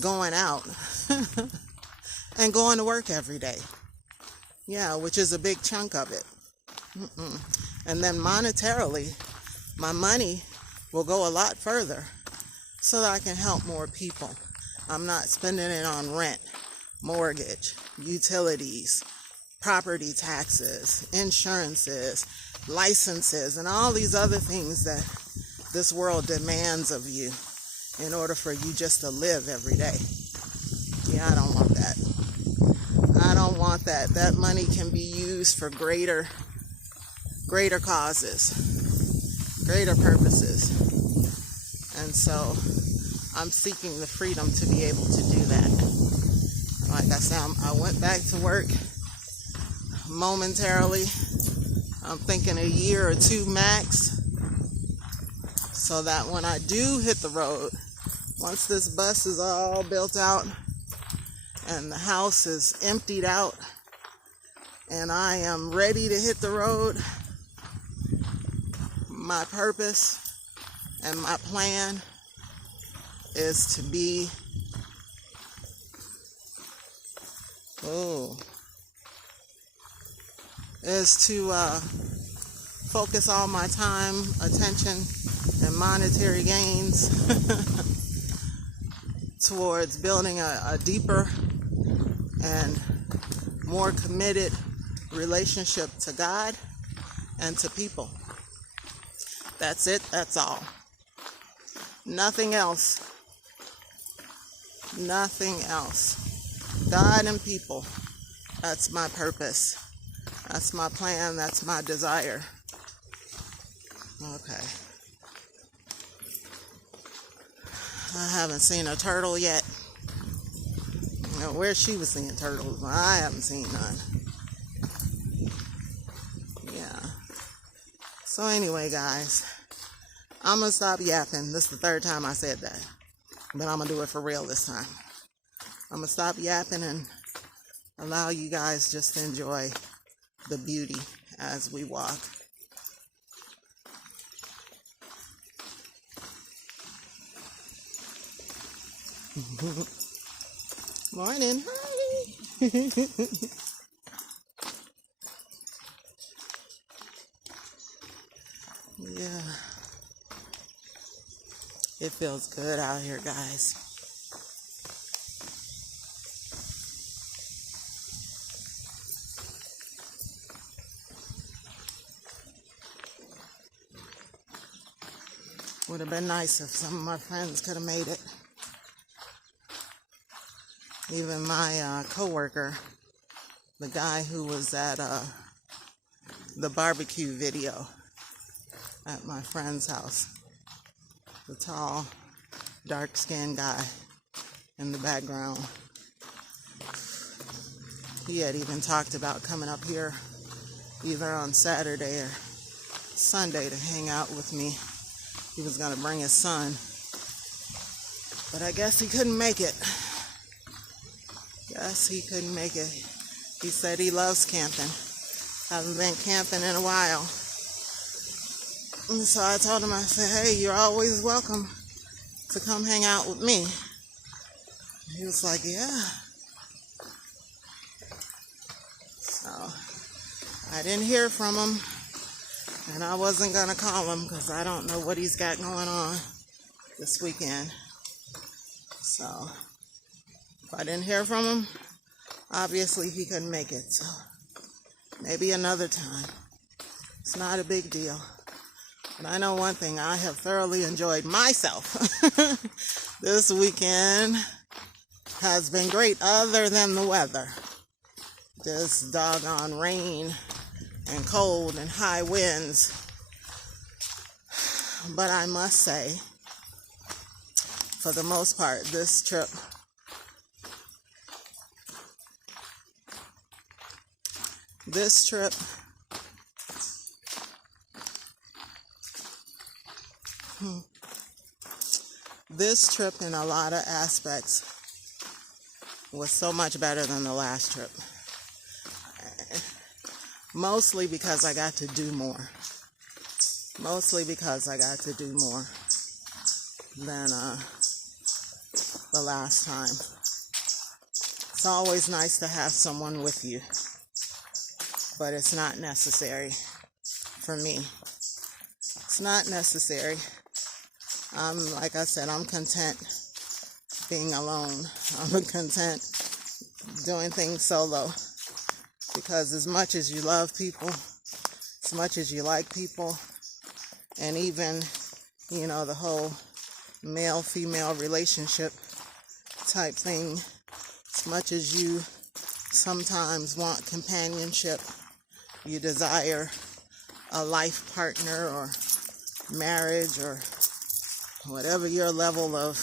going out and going to work every day. Yeah, which is a big chunk of it. And then monetarily, my money will go a lot further so that I can help more people. I'm not spending it on rent, mortgage, utilities, property taxes, insurances, licenses, and all these other things that this world demands of you in order for you just to live every day. Yeah, I don't want that. I don't want that. That money can be used for greater causes, greater purposes. And so I'm seeking the freedom to be able to do that. Like I said, I went back to work momentarily. I'm thinking a year or two max, so that when I do hit the road, once this bus is all built out and the house is emptied out and I am ready to hit the road, my purpose and my plan is to be focus all my time, attention, and monetary gains towards building a deeper and more committed relationship to God and to people. That's it. That's all. Nothing else. Nothing else. God and people. That's my purpose. That's my plan. That's my desire. Okay. I haven't seen a turtle yet. You know, where she was seeing turtles, I haven't seen none. Yeah. So anyway, guys, I'm going to stop yapping. This is the third time I said that. But I'm going to do it for real this time. I'm going to stop yapping and allow you guys just to enjoy the beauty as we walk. Morning. Hi. Yeah. It feels good out here, guys. Would have been nice if some of my friends could have made it. Even my coworker, the guy who was at the barbecue video at my friend's house, the tall, dark-skinned guy in the background. He had even talked about coming up here either on Saturday or Sunday to hang out with me. He was going to bring his son, but I guess he couldn't make it. Guess he couldn't make it. He said he loves camping. Haven't been camping in a while. And so I told him, I said, hey, you're always welcome to come hang out with me. He was like, yeah. So I didn't hear from him, and I wasn't going to call him because I don't know what he's got going on this weekend. So if I didn't hear from him, obviously he couldn't make it. So maybe another time. It's not a big deal. But I know one thing, I have thoroughly enjoyed myself. This weekend has been great other than the weather. This doggone rain and cold and high winds. But I must say, for the most part, this trip in a lot of aspects was so much better than the last trip. Mostly because I got to do more. Mostly because I got to do more than the last time. It's always nice to have someone with you, but it's not necessary for me. It's not necessary. Like I said, I'm content being alone. I'm content doing things solo. Because as much as you love people, as much as you like people, and even, you know, the whole male-female relationship type thing, as much as you sometimes want companionship, you desire a life partner or marriage or whatever your level of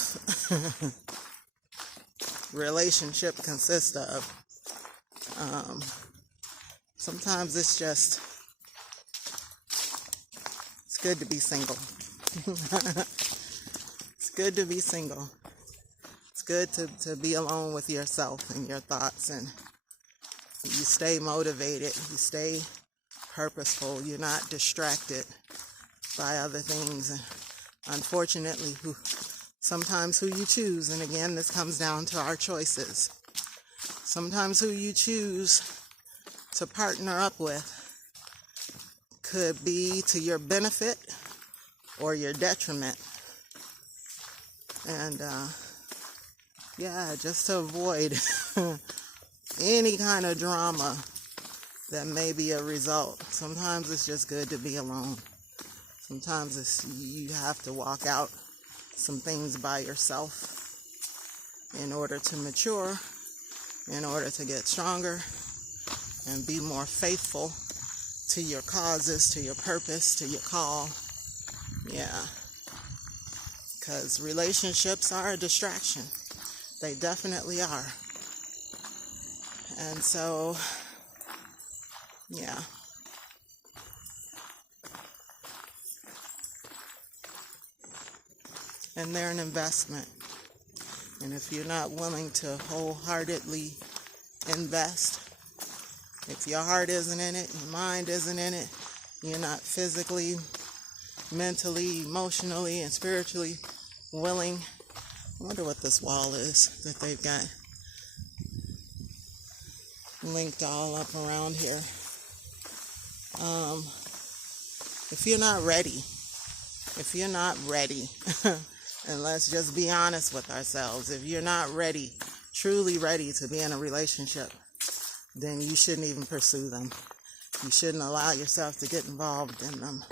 relationship consists of. Sometimes it's good to be single. It's good to be single. It's good to be alone with yourself and your thoughts, and you stay motivated, you stay purposeful, you're not distracted by other things. And unfortunately, sometimes who you choose, and again, this comes down to our choices. Sometimes who you choose to partner up with could be to your benefit or your detriment. And just to avoid any kind of drama that may be a result. Sometimes it's just good to be alone. Sometimes you have to walk out some things by yourself in order to mature, in order to get stronger and be more faithful to your causes, to your purpose, to your call. Yeah. Because relationships are a distraction. They definitely are. And so, yeah. And they're an investment. And if you're not willing to wholeheartedly invest, if your heart isn't in it, your mind isn't in it, you're not physically, mentally, emotionally, and spiritually willing. I wonder what this wall is that they've got linked all up around here. If you're not ready, and let's just be honest with ourselves, if you're not ready, truly ready to be in a relationship, then you shouldn't even pursue them. You shouldn't allow yourself to get involved in them.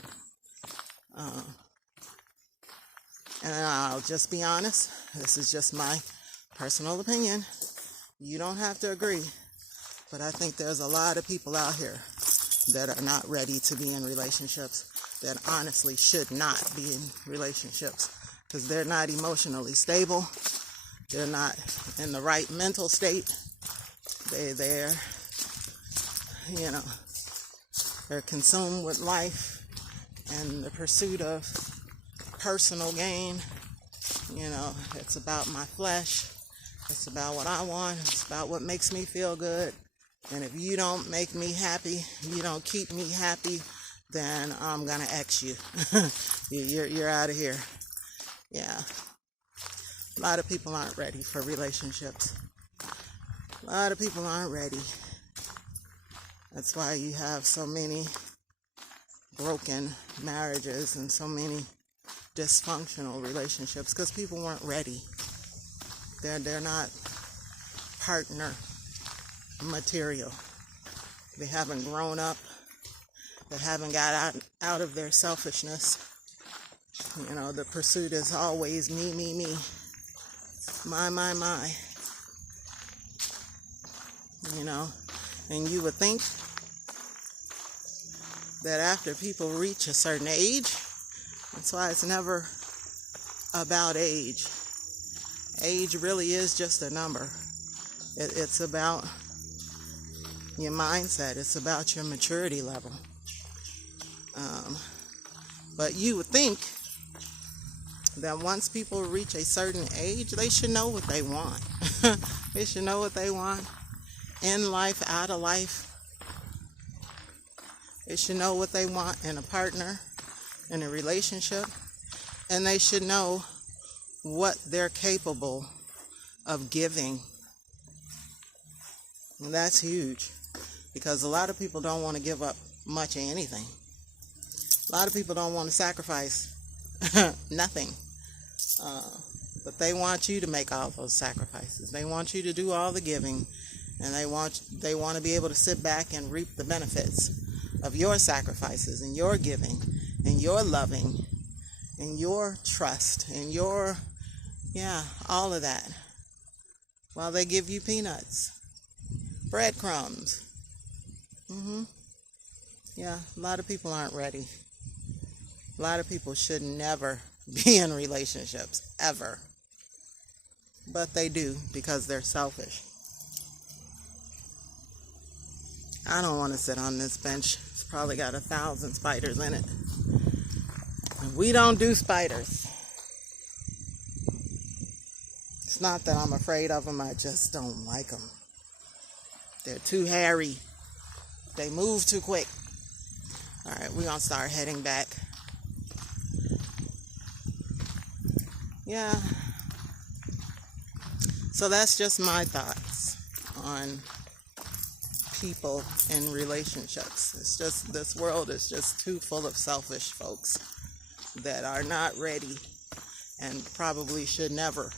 And I'll just be honest, this is just my personal opinion. You don't have to agree, but I think there's a lot of people out here that are not ready to be in relationships, that honestly should not be in relationships, because they're not emotionally stable, they're not in the right mental state, they're consumed with life and the pursuit of personal gain. It's about my flesh, it's about what I want, it's about what makes me feel good, and if you don't make me happy, you don't keep me happy, then I'm gonna X you. You're out of here. Yeah. A lot of people aren't ready for relationships. A lot of people aren't ready. That's why you have so many broken marriages and so many dysfunctional relationships, because people weren't ready. They're not partner material. They haven't grown up. They haven't got out of their selfishness. The pursuit is always me, my. And you would think that after people reach a certain age, that's why it's never about age. Age really is just a number. It's about your mindset. It's about your maturity level. But you would think that once people reach a certain age, they should know what they want. They should know what they want in life, out of life. They should know what they want in a partner, in a relationship, and they should know what they're capable of giving. And that's huge, because a lot of people don't want to give up much of anything. A lot of people don't want to sacrifice nothing. But they want you to make all those sacrifices. They want you to do all the giving, and they want to be able to sit back and reap the benefits of your sacrifices and your giving and your loving and your trust and your, all of that, while they give you peanuts, breadcrumbs. Yeah, a lot of people aren't ready. A lot of people should never be in relationships, ever. But they do, because they're selfish. I don't want to sit on this bench. It's probably got 1,000 spiders in it. And we don't do spiders. It's not that I'm afraid of them, I just don't like them. They're too hairy. They move too quick. All right, we're going to start heading back. Yeah. So that's just my thoughts on people in relationships. It's just, this world is just too full of selfish folks that are not ready and probably should never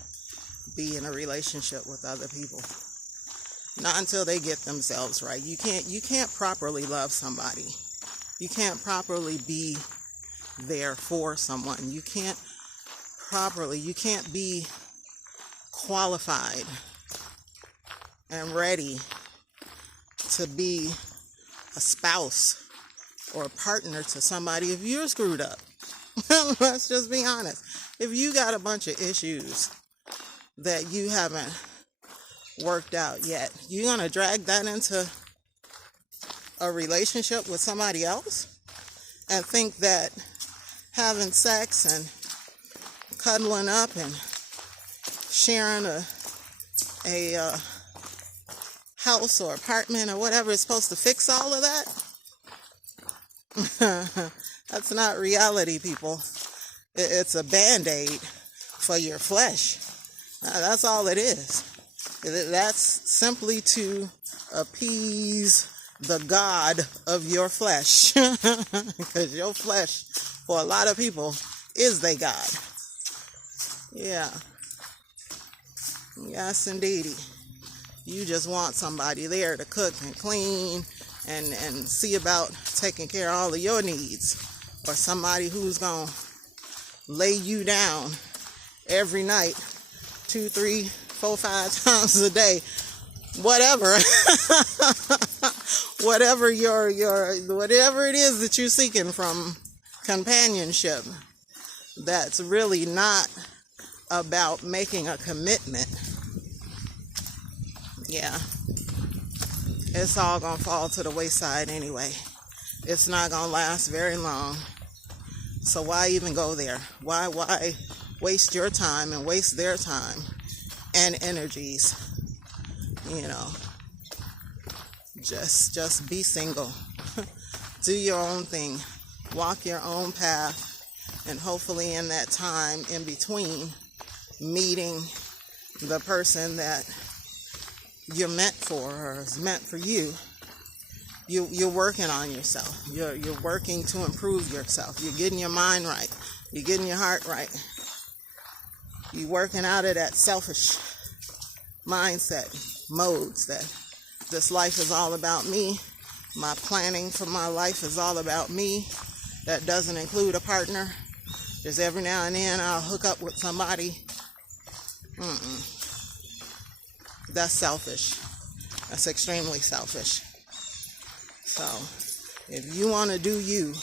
be in a relationship with other people. Not until they get themselves right. You can't properly love somebody. You can't properly be there for someone. You can't properly. You can't be qualified and ready to be a spouse or a partner to somebody if you're screwed up. Let's just be honest. If you got a bunch of issues that you haven't worked out yet, you're going to drag that into a relationship with somebody else and think that having sex and cuddling up and sharing a house or apartment or whatever is supposed to fix all of that? That's not reality, people. It's a Band-Aid for your flesh. That's all it is. That's simply to appease the God of your flesh. Because your flesh, for a lot of people, is their God. Yeah. Yes, indeedy. You just want somebody there to cook and clean and see about taking care of all of your needs. Or somebody who's going to lay you down every night, 2, 3, 4, 5 times a day. Whatever. Whatever whatever it is that you're seeking from companionship, that's really not about making a commitment. Yeah. It's all gonna fall to the wayside anyway. It's not gonna last very long. So why even go there? Why waste your time and waste their time and energies? You know, just be single. Do your own thing. Walk your own path. And hopefully in that time in between meeting the person that you're meant for or is meant for you, you're working on yourself. You're working to improve yourself. You're getting your mind right. You're getting your heart right. You're working out of that selfish mindset modes that this life is all about me. My planning for my life is all about me. That doesn't include a partner. Just every now and then I'll hook up with somebody. That's selfish. That's extremely selfish. So, if you want to do you,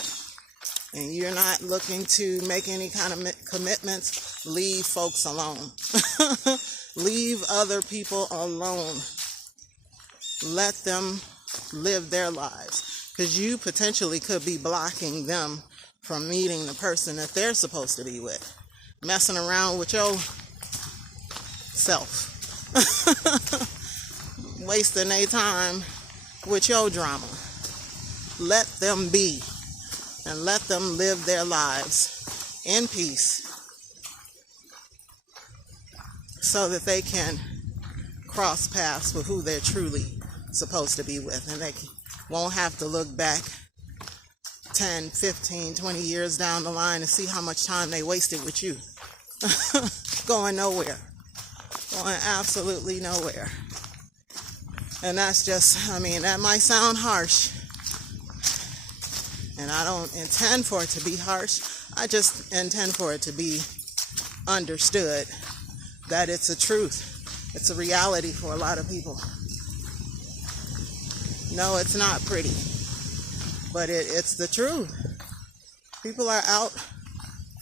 and you're not looking to make any kind of commitments, leave folks alone. Leave other people alone. Let them live their lives. Because you potentially could be blocking them from meeting the person that they're supposed to be with. Messing around with your self. Wasting their time with your drama. Let them be. And let them live their lives in peace. So that they can cross paths with who they're truly supposed to be with. And they won't have to look back 10, 15, 20 years down the line and see how much time they wasted with you. Going nowhere. Going absolutely nowhere. And that's just, that might sound harsh. And I don't intend for it to be harsh. I just intend for it to be understood that it's a truth. It's a reality for a lot of people. No, it's not pretty, but it's the truth. People are out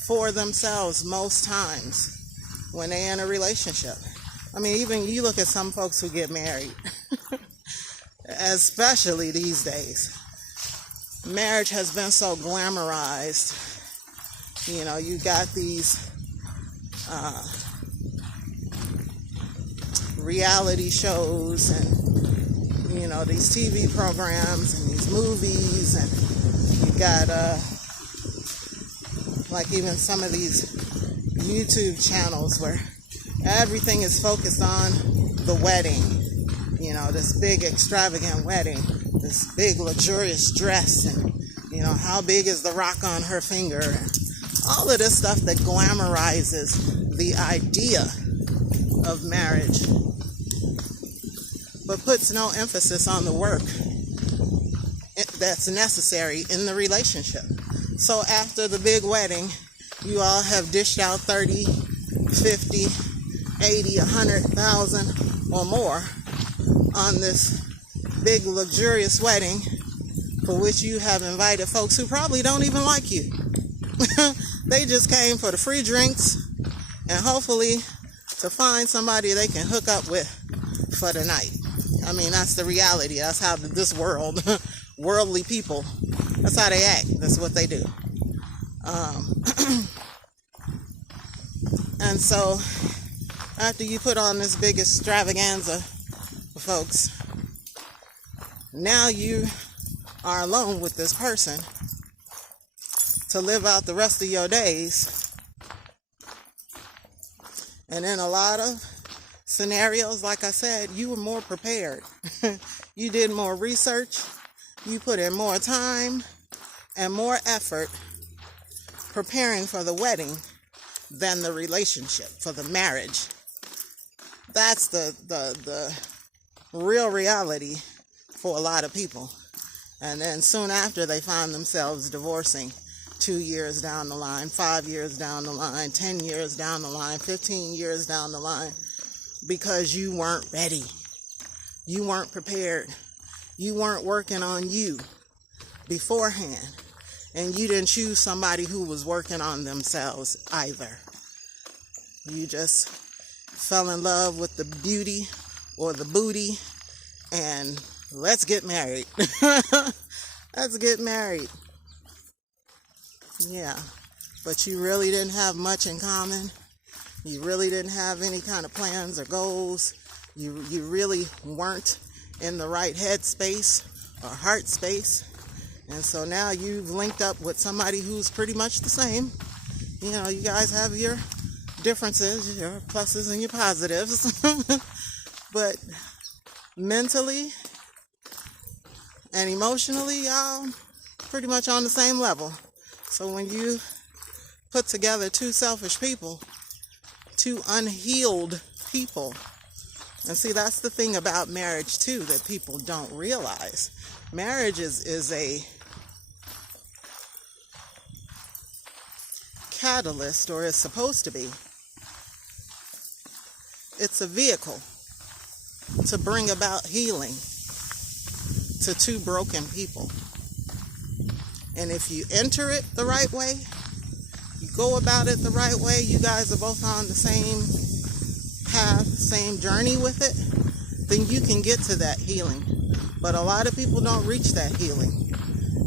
for themselves most times when they're in a relationship. Even you look at some folks who get married, especially these days. Marriage has been so glamorized. You got these reality shows and these TV programs and these movies, and you got even some of these YouTube channels where everything is focused on the wedding. This big extravagant wedding, this big luxurious dress, and how big is the rock on her finger, and all of this stuff that glamorizes the idea of marriage, but puts no emphasis on the work that's necessary in the relationship. So after the big wedding, You all have dished out 30, 50, 80, 100,000 or more on this big luxurious wedding for which you have invited folks who probably don't even like you. They just came for the free drinks and hopefully to find somebody they can hook up with for the night. I mean, that's the reality. That's how this world, worldly people, that's how they act. That's what they do. And so after you put on this big extravaganza for folks, now you are alone with this person to live out the rest of your days. And in a lot of scenarios, like I said, you were more prepared. You did more research. You put in more time and more effort preparing for the wedding than the relationship, for the marriage. That's the real reality for a lot of people. And then soon after, they find themselves divorcing 2 years down the line, 5 years down the line, 10 years down the line, 15 years down the line, because you weren't ready. You weren't prepared. You weren't working on you beforehand. And you didn't choose somebody who was working on themselves either. You just fell in love with the beauty or the booty and let's get married. Let's get married. Yeah, but you really didn't have much in common. You really didn't have any kind of plans or goals. You really weren't in the right head space or heart space. And so now you've linked up with somebody who's pretty much the same. You know, you guys have your differences, your pluses and your positives. But mentally and emotionally, y'all pretty much on the same level. So when you put together two selfish people, two unhealed people, and see, that's the thing about marriage too that people don't realize. Marriage is a catalyst, or is supposed to be. It's a vehicle to bring about healing to two broken people. And if you enter it the right way, you go about it the right way, you guys are both on the same path, same journey with it, then you can get to that healing. But a lot of people don't reach that healing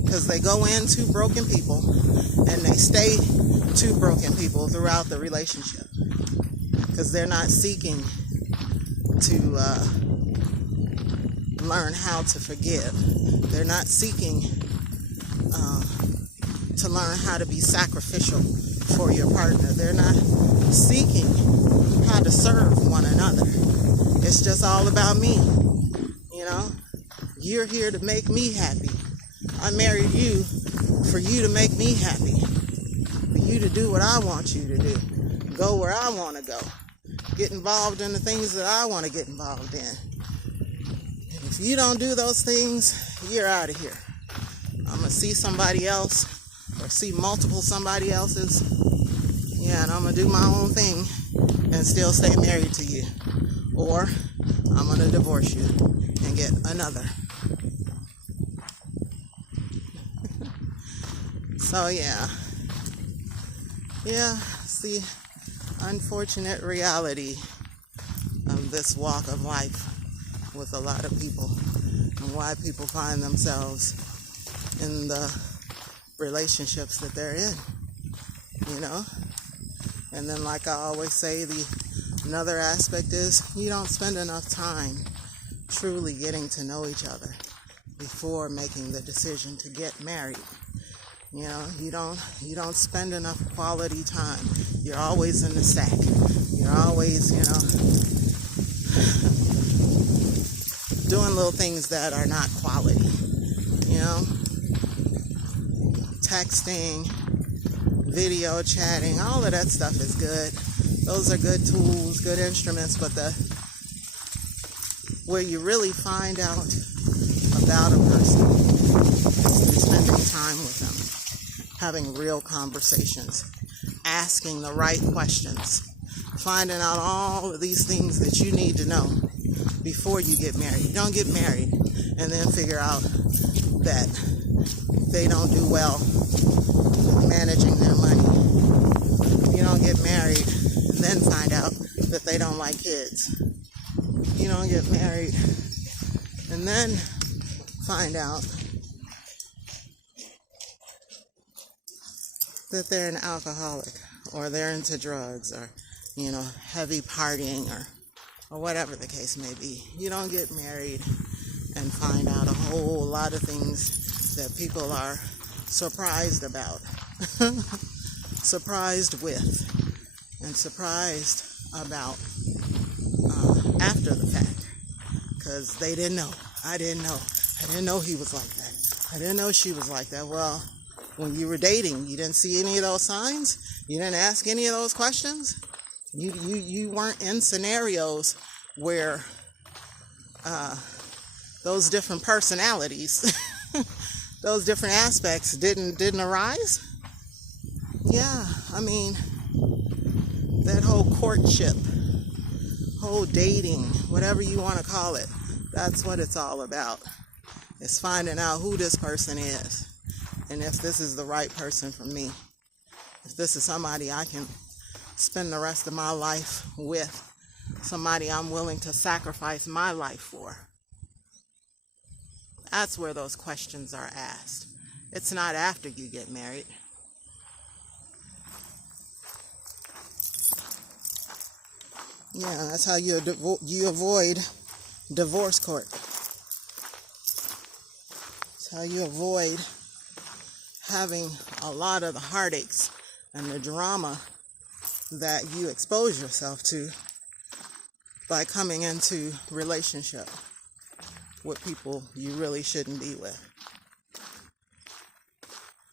because they go in two broken people and they stay two broken people throughout the relationship because they're not seeking to learn how to forgive. They're not seeking to learn how to be sacrificial for your partner. They're not seeking how to serve one another. It's just all about me. You know, you're here to make me happy. I married you for you to make me happy, for you to do what I want you to do, go where I want to go, get involved in the things that I want to get involved in. And if you don't do those things, you're out of here. I'm going to see somebody else or see multiple somebody else's. Yeah, and I'm going to do my own thing and still stay married to you. Or I'm going to divorce you and get another. So yeah, it's the unfortunate reality of this walk of life with a lot of people and why people find themselves in the relationships that they're in, you know. And then, like I always say, another aspect is you don't spend enough time truly getting to know each other before making the decision to get married. You know, you don't spend enough quality time. You're always in the sack. You're always, doing little things that are not quality. You know, texting, video chatting, all of that stuff is good. Those are good tools, good instruments, but where you really find out about a person is through spending time with them, having real conversations, asking the right questions, finding out all of these things that you need to know before you get married. You don't get married and then figure out that they don't do well with managing their money. You don't get married and then find out that they don't like kids. You don't get married and then find out that they're an alcoholic, or they're into drugs, or heavy partying, or whatever the case may be. You don't get married and find out a whole lot of things that people are surprised about, surprised with, and surprised about after the fact, because they didn't know. I didn't know he was like that. I didn't know she was like that. Well, when you were dating, you didn't see any of those signs? You didn't ask any of those questions? You weren't in scenarios where those different personalities, those different aspects didn't arise? Yeah, I mean, that whole courtship, whole dating, whatever you want to call it, that's what it's all about. It's finding out who this person is, and if this is the right person for me. If this is somebody I can spend the rest of my life with, somebody I'm willing to sacrifice my life for. That's where those questions are asked. It's not after you get married. Yeah, that's how you avoid divorce court. That's how you avoid having a lot of the heartaches and the drama that you expose yourself to by coming into relationship with people you really shouldn't be with.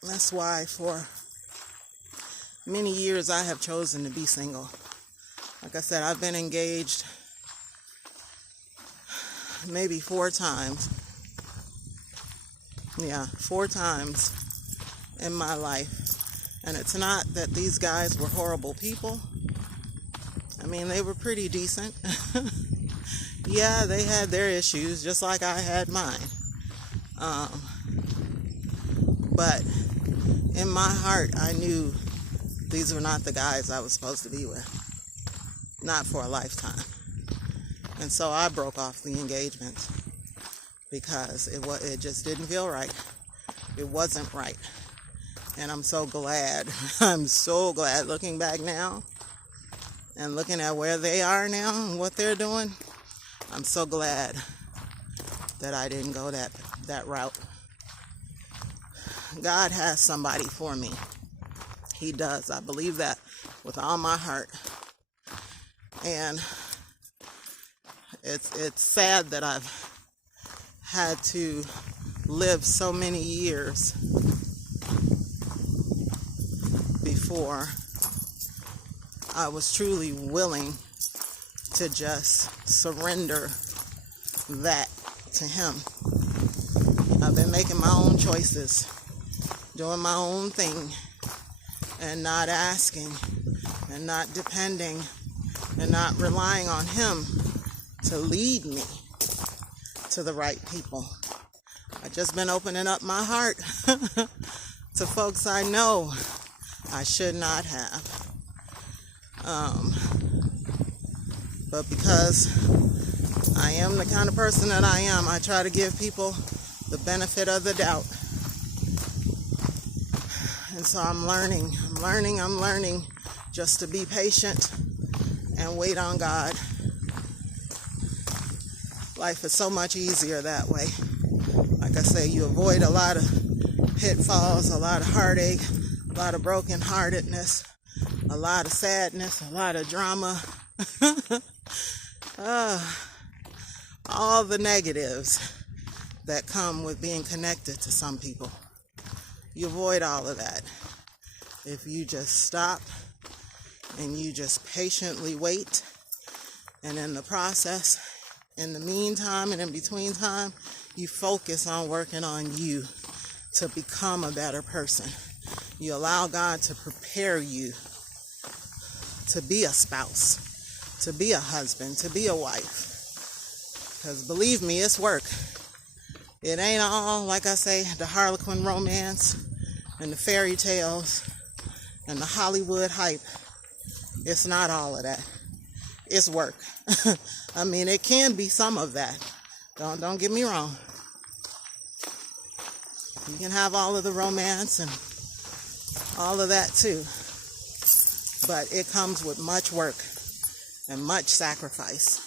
That's why for many years I have chosen to be single. Like I said, I've been engaged maybe 4 times. Yeah, 4 times in my life. And it's not that these guys were horrible people. I mean, they were pretty decent. Yeah, they had their issues, just like I had mine. But in my heart, I knew these were not the guys I was supposed to be with. Not for a lifetime. And so I broke off the engagement because it just didn't feel right. It wasn't right. And I'm so glad. I'm so glad looking back now and looking at where they are now and what they're doing. I'm so glad that I didn't go that route. God has somebody for me. He does. I believe that with all my heart. And it's sad that I've had to live so many years before I was truly willing to just surrender that to him. I've been making my own choices, doing my own thing, and not asking, and not depending, and not relying on him to lead me to the right people. I've just been opening up my heart to folks I know I should not have. But because I am the kind of person that I am, I try to give people the benefit of the doubt. And so I'm learning just to be patient and wait on God. Life is so much easier that way. Like I say, you avoid a lot of pitfalls, a lot of heartache, a lot of brokenheartedness, a lot of sadness, a lot of drama. All the negatives that come with being connected to some people. You avoid all of that if you just stop and you just patiently wait. And in the process, in the meantime and in between time, you focus on working on you to become a better person. You allow God to prepare you to be a spouse, to be a husband, to be a wife. Because believe me, it's work. It ain't all, like I say, the Harlequin romance and the fairy tales and the Hollywood hype. It's not all of that. It's work. I mean, it can be some of that. Don't get me wrong. You can have all of the romance and all of that too. But it comes with much work and much sacrifice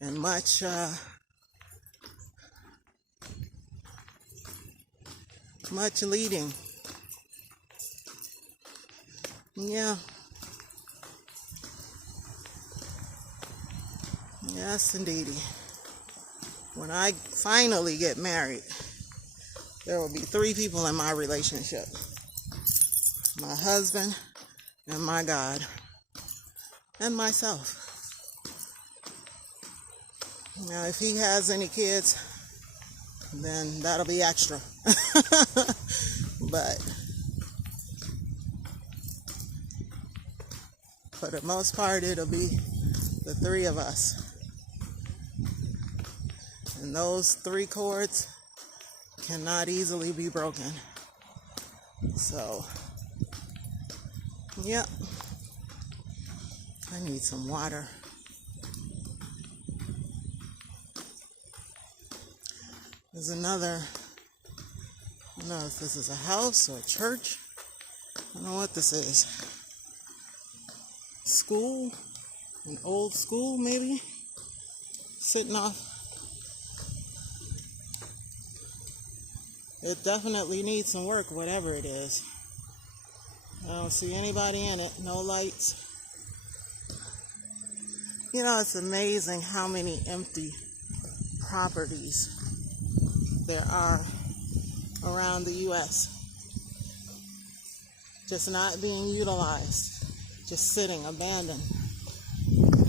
and much leading. Yeah. Yes, indeedy. When I finally get married, there will be 3 people in my relationship. My husband and my God and myself. Now, if he has any kids, then that'll be extra. But for the most part, it'll be the 3 of us. And those 3 cords cannot easily be broken. So, yep. I need some water. There's another, I don't know if this is a house or a church. I don't know what this is. School, an old school maybe, sitting off. It definitely needs some work, whatever it is. I don't see anybody in it, no lights. You know, it's amazing how many empty properties there are around the U.S. Just not being utilized, just sitting, abandoned.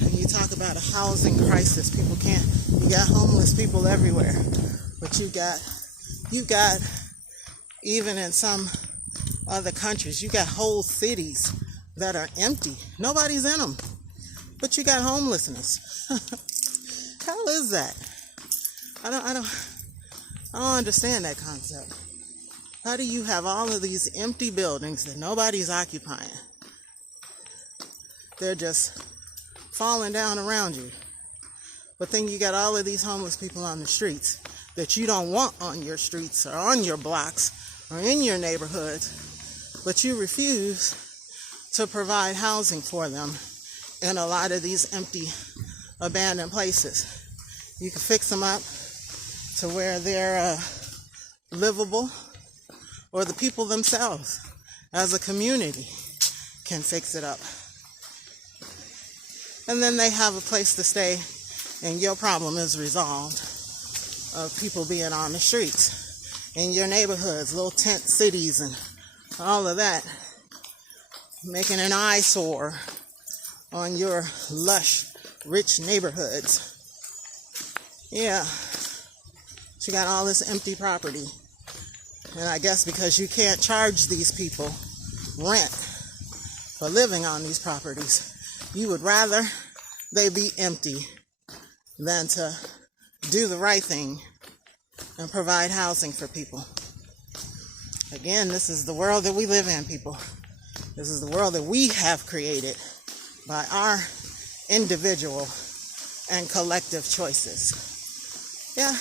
And you talk about a housing crisis, you got homeless people everywhere, but you got, even in some other countries, you got whole cities that are empty. Nobody's in them, but you got homelessness. How is that? I don't understand that concept. How do you have all of these empty buildings that nobody's occupying? They're just falling down around you. But then you got all of these homeless people on the streets that you don't want on your streets or on your blocks or in your neighborhoods, but you refuse to provide housing for them in a lot of these empty, abandoned places. You can fix them up to where they're livable, or the people themselves as a community can fix it up. And then they have a place to stay and your problem is resolved of people being on the streets in your neighborhoods, little tent cities and all of that, making an eyesore on your lush, rich neighborhoods. Yeah. You got all this empty property. And I guess because you can't charge these people rent for living on these properties, you would rather they be empty than to do the right thing and provide housing for people. Again, this is the world that we live in, people. This is the world that we have created by our individual and collective choices. Yeah.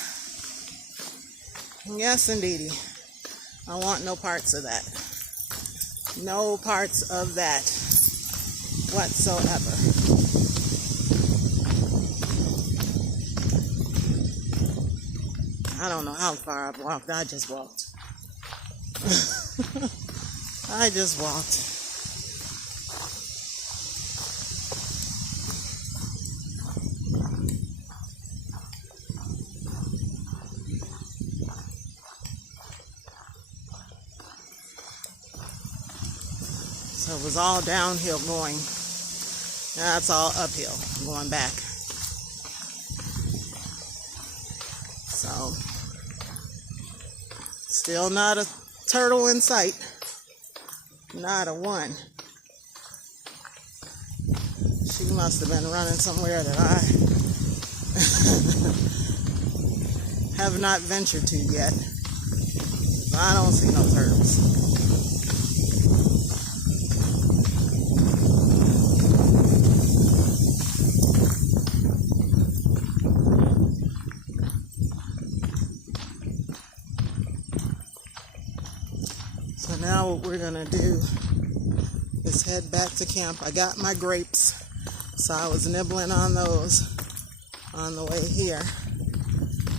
Yes, indeedy. I want no parts of that. No parts of that whatsoever. I don't know how far I've walked. I just walked. I just walked. So it was all downhill going. Now it's all uphill going back. So, still not a turtle in sight. Not a one. He must have been running somewhere that I have not ventured to yet. I don't see no turtles. So now what we're gonna do is head back to camp. I got my grapes, so I was nibbling on those on the way here.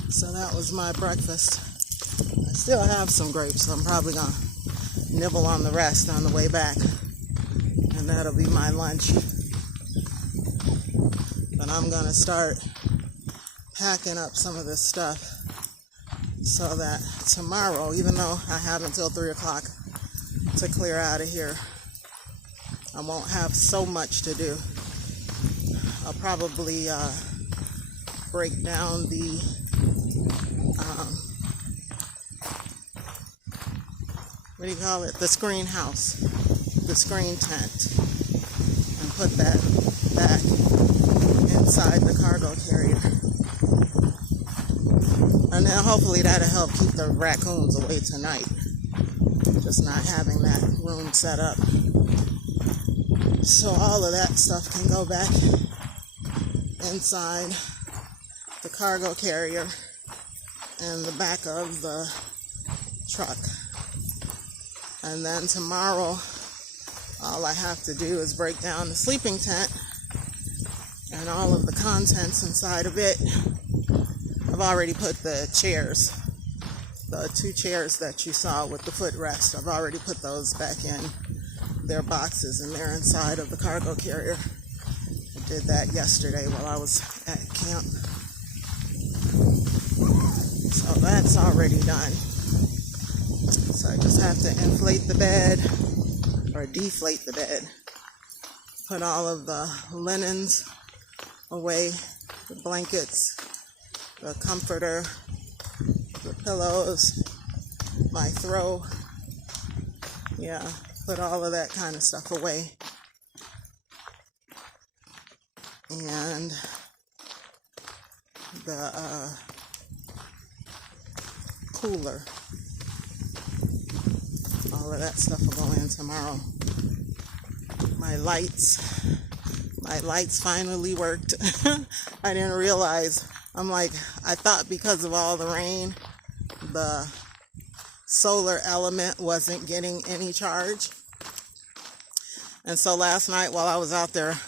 So that was my breakfast. I still have some grapes, so I'm probably gonna nibble on the rest on the way back, and that'll be my lunch. But I'm gonna start packing up some of this stuff so that tomorrow, even though I have until 3 o'clock to clear out of here, I won't have so much to do. I'll probably break down the what do you call it? The screen house, the screen tent, and put that back inside the cargo carrier. And then hopefully that'll help keep the raccoons away tonight. Just not having that room set up. So all of that stuff can go back inside the cargo carrier and the back of the truck. And then tomorrow, all I have to do is break down the sleeping tent and all of the contents inside of it. I've already put the chairs, the 2 chairs that you saw with the footrest, I've already put those back in their boxes, and they're inside of the cargo carrier. I did that yesterday while I was at camp. So that's already done. So I just have to inflate the bed, or deflate the bed. Put all of the linens away, the blankets, the comforter, the pillows, my throw. Yeah, put all of that kind of stuff away. And the cooler. All of that stuff will go in tomorrow. My lights finally worked. I didn't realize. I thought because of all the rain, the solar element wasn't getting any charge. And so last night while I was out there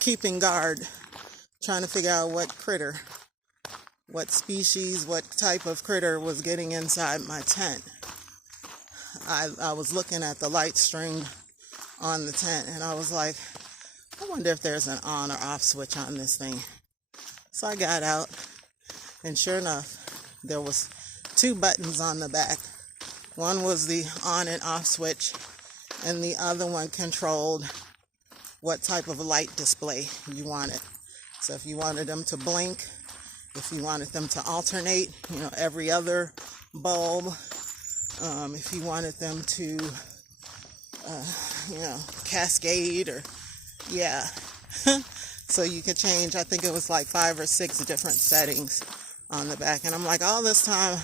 keeping guard, trying to figure out what critter, what species, what type of critter was getting inside my tent, I was looking at the light string on the tent, and I was like, I wonder if there's an on or off switch on this thing. So I got out, and sure enough, there was 2 buttons on the back. One was the on and off switch, and the other one controlled what type of light display you wanted. So if you wanted them to blink, if you wanted them to alternate, every other bulb, if you wanted them to, cascade, or, yeah. So you could change, I think it was like 5 or 6 different settings on the back. And I'm like, all this time,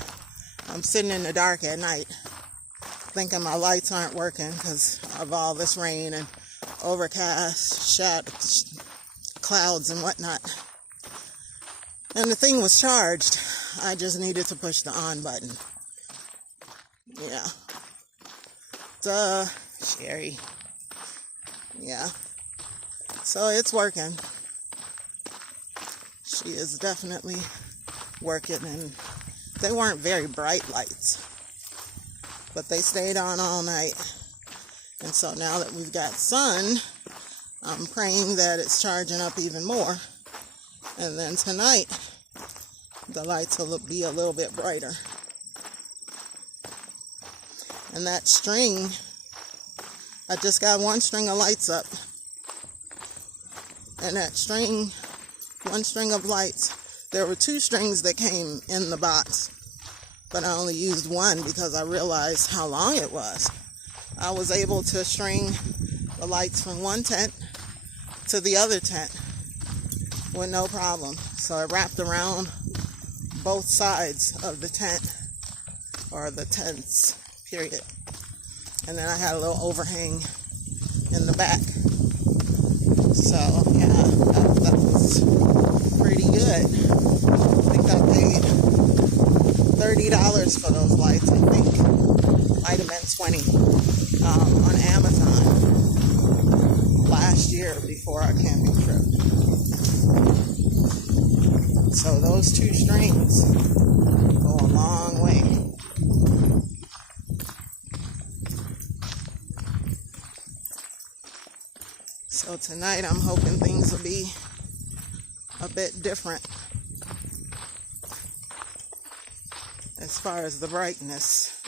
I'm sitting in the dark at night, thinking my lights aren't working because of all this rain and overcast, shadows, clouds and whatnot. And the thing was charged. I just needed to push the on button. Yeah. Duh, Sherry. Yeah. So it's working. She is definitely working, and they weren't very bright lights, but they stayed on all night. And so now that we've got sun, I'm praying that it's charging up even more. And then tonight, the lights will be a little bit brighter. And that string, I just got 1 string of lights up. And that string, 1 string of lights, there were 2 strings that came in the box, but I only used 1 because I realized how long it was. I was able to string the lights from one tent to the other tent with no problem. So I wrapped around both sides of the tent, or the tents, period. And then I had a little overhang in the back. So yeah, that was pretty good. I think I paid $30 for those lights, I think. Might have been 20 on Amazon last year before our camping trip. So those 2 strings go a long way. So tonight I'm hoping things will be a bit different as far as the brightness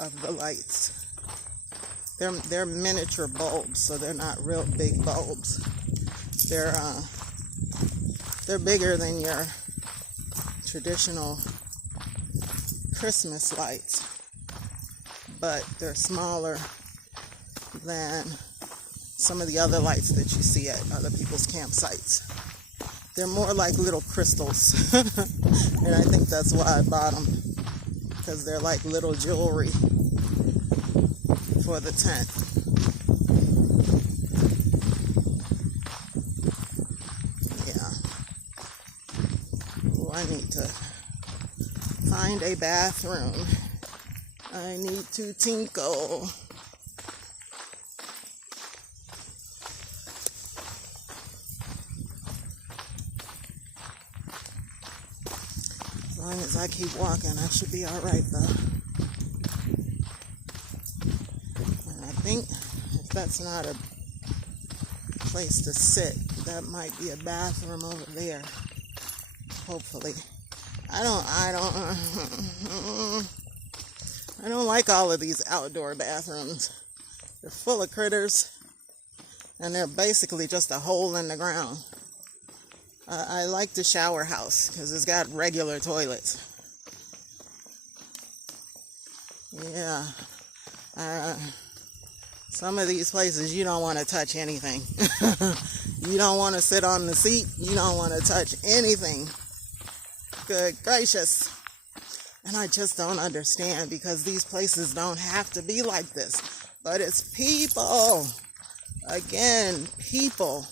of the lights. They're miniature bulbs, so they're not real big bulbs. They're bigger than your traditional Christmas lights, but they're smaller than some of the other lights that you see at other people's campsites. They're more like little crystals. And I think that's why I bought them, because they're like little jewelry for the tent. Yeah. Oh, I need to find a bathroom. I need to tinkle. As long as I keep walking, I should be all right, though. And I think if that's not a place to sit, that might be a bathroom over there. Hopefully. I don't like all of these outdoor bathrooms. They're full of critters, and they're basically just a hole in the ground. I like the shower house because it's got regular toilets. Yeah. Some of these places you don't want to touch anything. You don't want to sit on the seat. You don't want to touch anything. Good gracious. And I just don't understand, because these places don't have to be like this. But it's people. Again, people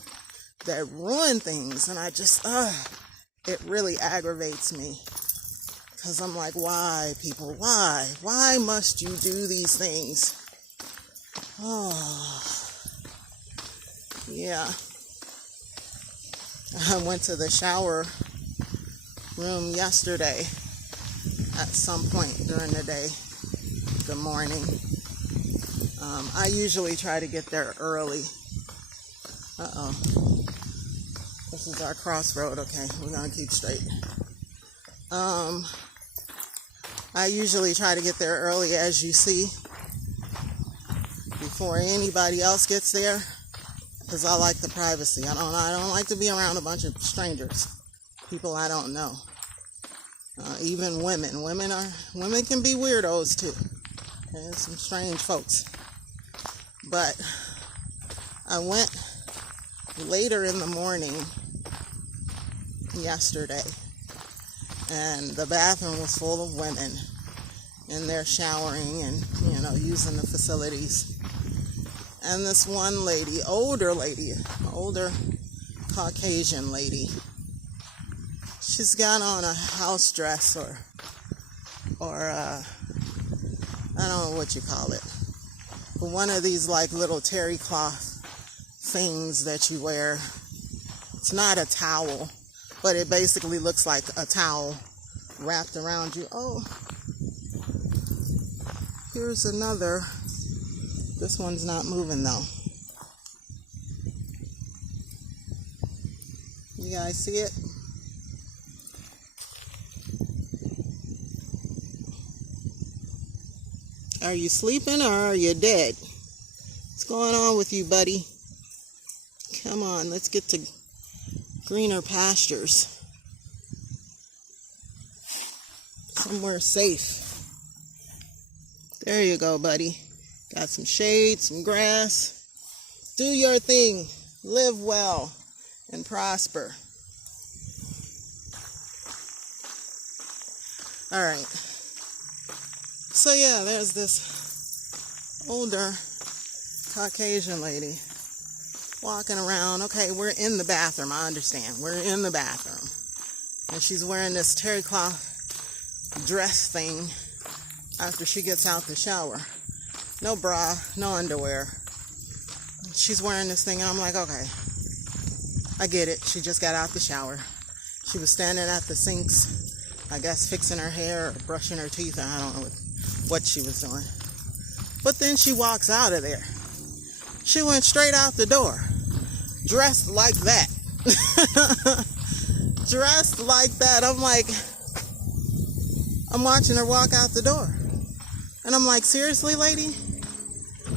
that ruin things, and I just, it really aggravates me, because I'm like, why, people, why must you do these things? Oh, yeah. I went to the shower room yesterday at some point during the day. Good morning. I usually try to get there early. This is our crossroad. Okay, we're gonna keep straight. I usually try to get there early, as you see, before anybody else gets there, because I like the privacy. I don't like to be around a bunch of strangers, people I don't know. Even women. Women can be weirdos too. Okay, some strange folks. But I went later in the morning yesterday, and the bathroom was full of women in there showering and, using the facilities. And this one lady, older Caucasian lady, she's got on a house dress or I don't know what you call it, but one of these like little terry cloth things that you wear. It's not a towel, but it basically looks like a towel wrapped around you. Oh, here's another. This one's not moving though. You guys see it? Are you sleeping or are you dead? What's going on with you, buddy? Come on, let's get to greener pastures. Somewhere safe. There you go, buddy. Got some shade, some grass. Do your thing. Live well and prosper. All right. So yeah, there's this older Caucasian lady walking around. Okay, we're in the bathroom. I understand. We're in the bathroom. And she's wearing this terry cloth dress thing after she gets out the shower. No bra, no underwear. She's wearing this thing, and I'm like, okay, I get it. She just got out the shower. She was standing at the sinks, I guess fixing her hair or brushing her teeth. I don't know what she was doing. But then she walks out of there. She went straight out the door, dressed like that. Dressed like that. I'm like, I'm watching her walk out the door. And I'm like, seriously, lady?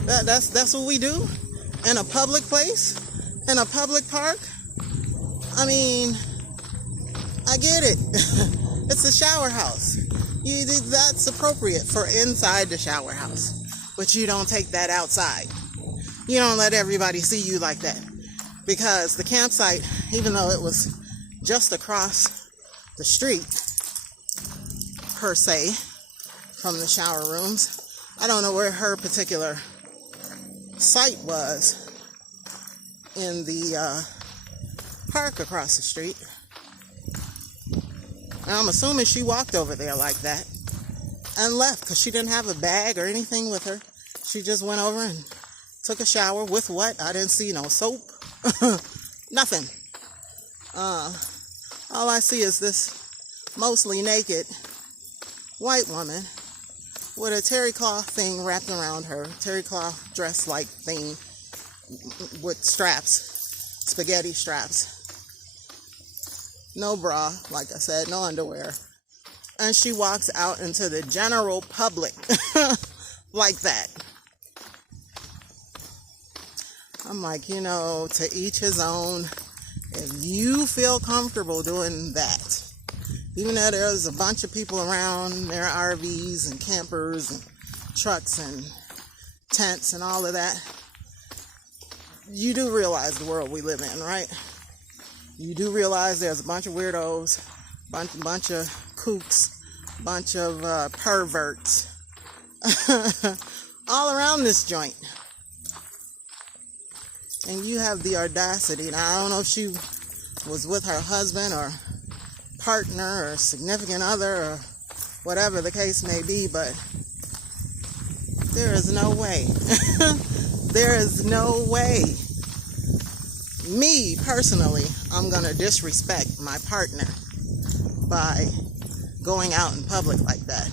That's what we do? In a public place? In a public park? I mean, I get it. It's a shower house. That's appropriate for inside the shower house. But you don't take that outside. You don't let everybody see you like that. Because the campsite, even though it was just across the street, per se, from the shower rooms, I don't know where her particular site was in the park across the street. And I'm assuming she walked over there like that and left because she didn't have a bag or anything with her. She just went over and took a shower with what? I didn't see no soap. Nothing. All I see is this mostly naked white woman with a terry cloth thing wrapped around her, terry cloth dress-like thing with straps, spaghetti straps. No bra, like I said, no underwear. And she walks out into the general public like that. I'm like, you know, to each his own. If you feel comfortable doing that, even though there's a bunch of people around, there are RVs and campers and trucks and tents and all of that, you do realize the world we live in, right? You do realize there's a bunch of weirdos, bunch of kooks, bunch of perverts all around this joint. And you have the audacity. Now, I don't know if she was with her husband or partner or significant other or whatever the case may be, but there is no way. There is no way. Me, personally, I'm going to disrespect my partner by going out in public like that.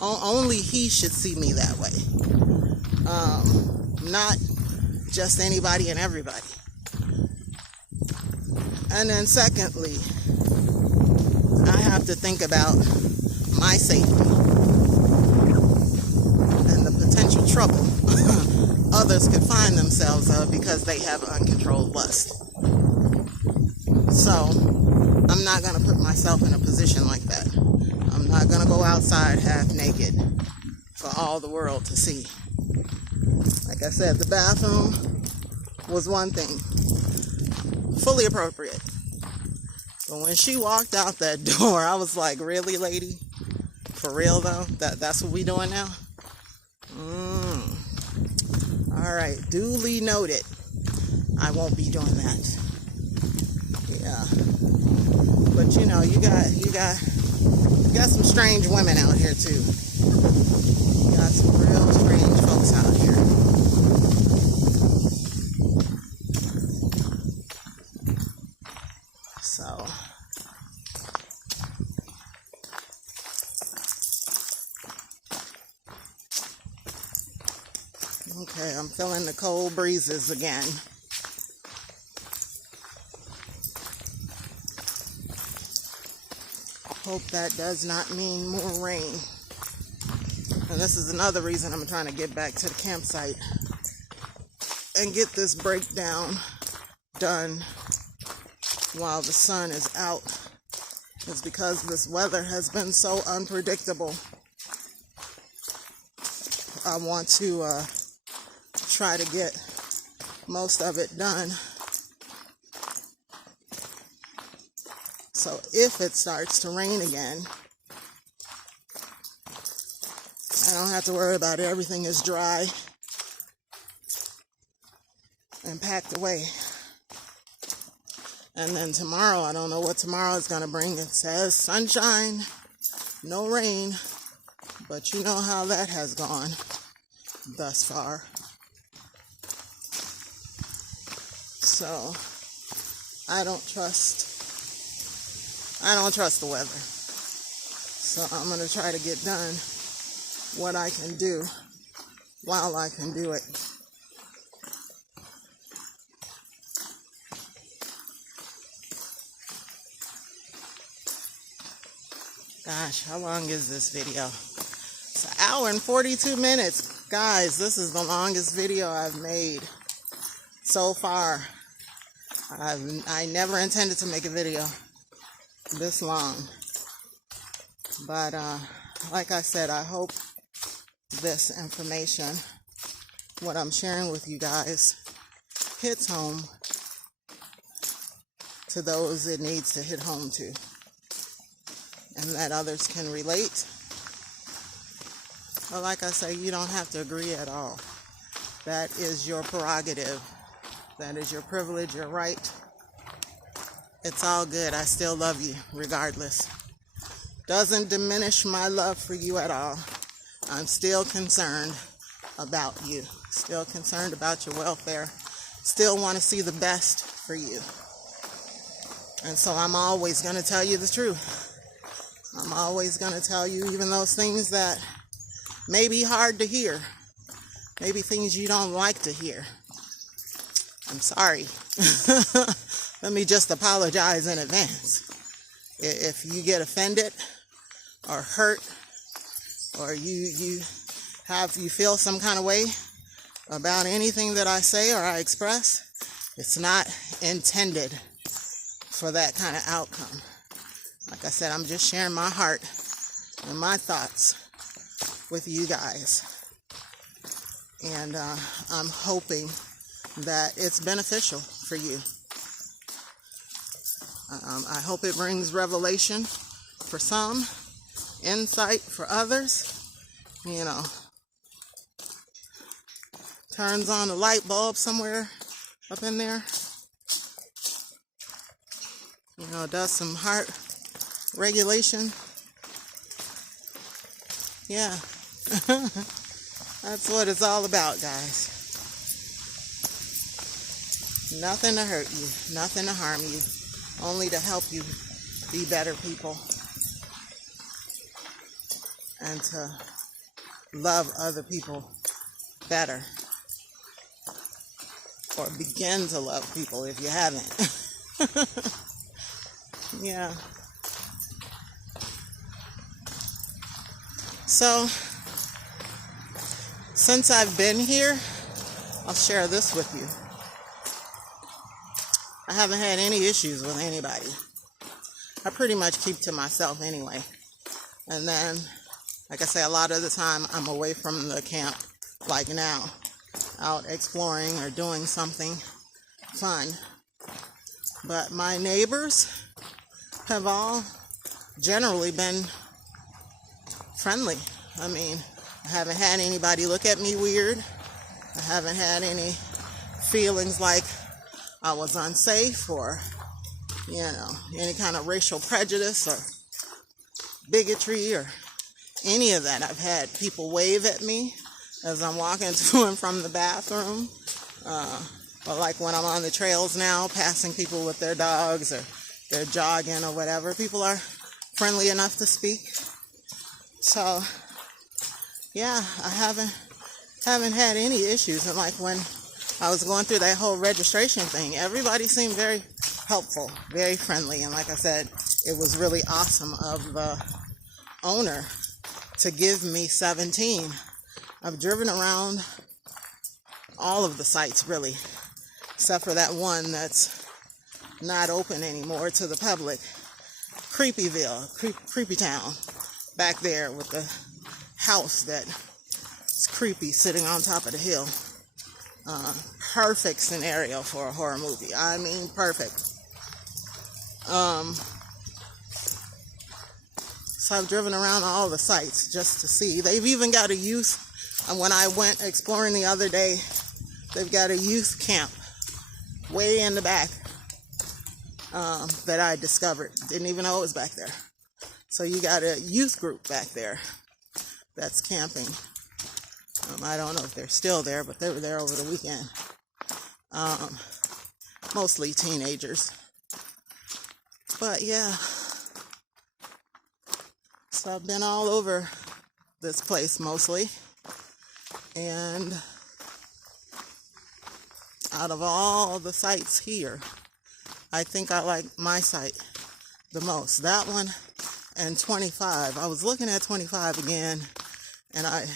Only he should see me that way. Not just anybody and everybody. And then secondly, I have to think about my safety and the potential trouble others could find themselves of because they have uncontrolled lust. So I'm not going to put myself in a position like that. I'm not going to go outside half naked for all the world to see. Like I said, the bathroom was one thing, fully appropriate. But when she walked out that door, I was like, really, lady? For real, though? That's what we doing now? All right, duly noted. I won't be doing that. Yeah. But, you know, you got some strange women out here, too. You got some real strange folks out here. So, okay, I'm feeling the cold breezes again. Hope that does not mean more rain. And this is another reason I'm trying to get back to the campsite and get this breakdown done while the sun is out. It's because this weather has been so unpredictable. I want to try to get most of it done So if it starts to rain again, I don't have to worry about it. Everything is dry and packed away. And then tomorrow, I don't know what tomorrow is going to bring. It says sunshine, no rain, but you know how that has gone thus far. So I don't trust the weather. So I'm going to try to get done what I can do while I can do it. Gosh, how long is this video? It's an hour and 42 minutes. Guys, this is the longest video I've made so far. I never intended to make a video this long. But like I said, I hope this information, what I'm sharing with you guys, hits home to those it needs to hit home to, and that others can relate. But like I say, you don't have to agree at all. That is your prerogative. That is your privilege, your right. It's all good. I still love you regardless. Doesn't diminish my love for you at all. I'm still concerned about you. Still concerned about your welfare. Still want to see the best for you. And so I'm always going to tell you the truth. I'm always going to tell you even those things that may be hard to hear. Maybe things you don't like to hear. I'm sorry. Let me just apologize in advance. If you get offended or hurt, or you feel some kind of way about anything that I say or I express, it's not intended for that kind of outcome. Like I said, I'm just sharing my heart and my thoughts with you guys. And I'm hoping that it's beneficial for you. I hope it brings revelation for some, insight for others, you know, turns on a light bulb somewhere up in there, you know, does some heart regulation. Yeah, that's what it's all about, guys. Nothing to hurt you, nothing to harm you, only to help you be better people and to love other people better, or begin to love people if you haven't. Yeah. So, since I've been here, I'll share this with you. I haven't had any issues with anybody. I pretty much keep to myself anyway. And then, like I say, a lot of the time I'm away from the camp, like now, out exploring or doing something fun. But my neighbors have all generally been friendly. I mean, I haven't had anybody look at me weird. I haven't had any feelings like I was unsafe or, you know, any kind of racial prejudice or bigotry or any of that. I've had people wave at me as I'm walking to and from the bathroom. Or like when I'm on the trails now, passing people with their dogs or they're jogging or whatever. People are friendly enough to speak. So, yeah, I haven't had any issues. And like when I was going through that whole registration thing, everybody seemed very helpful, very friendly. And like I said, it was really awesome of the owner to give me 17. I've driven around all of the sites, really, except for that one that's not open anymore to the public. Creepyville, Creepy Town, back there with the house that's creepy sitting on top of the hill. Perfect scenario for a horror movie. I mean, perfect. So I've driven around all the sites just to see. They've even got a youth, and when I went exploring the other day, they've got a youth camp way in the back that I discovered. Didn't even know it was back there. So you got a youth group back there that's camping. I don't know if they're still there, but they were there over the weekend. Mostly teenagers. But yeah. So I've been all over this place mostly. And out of all the sites here, I think I like my site the most. That one and 25. I was looking at 25 again, and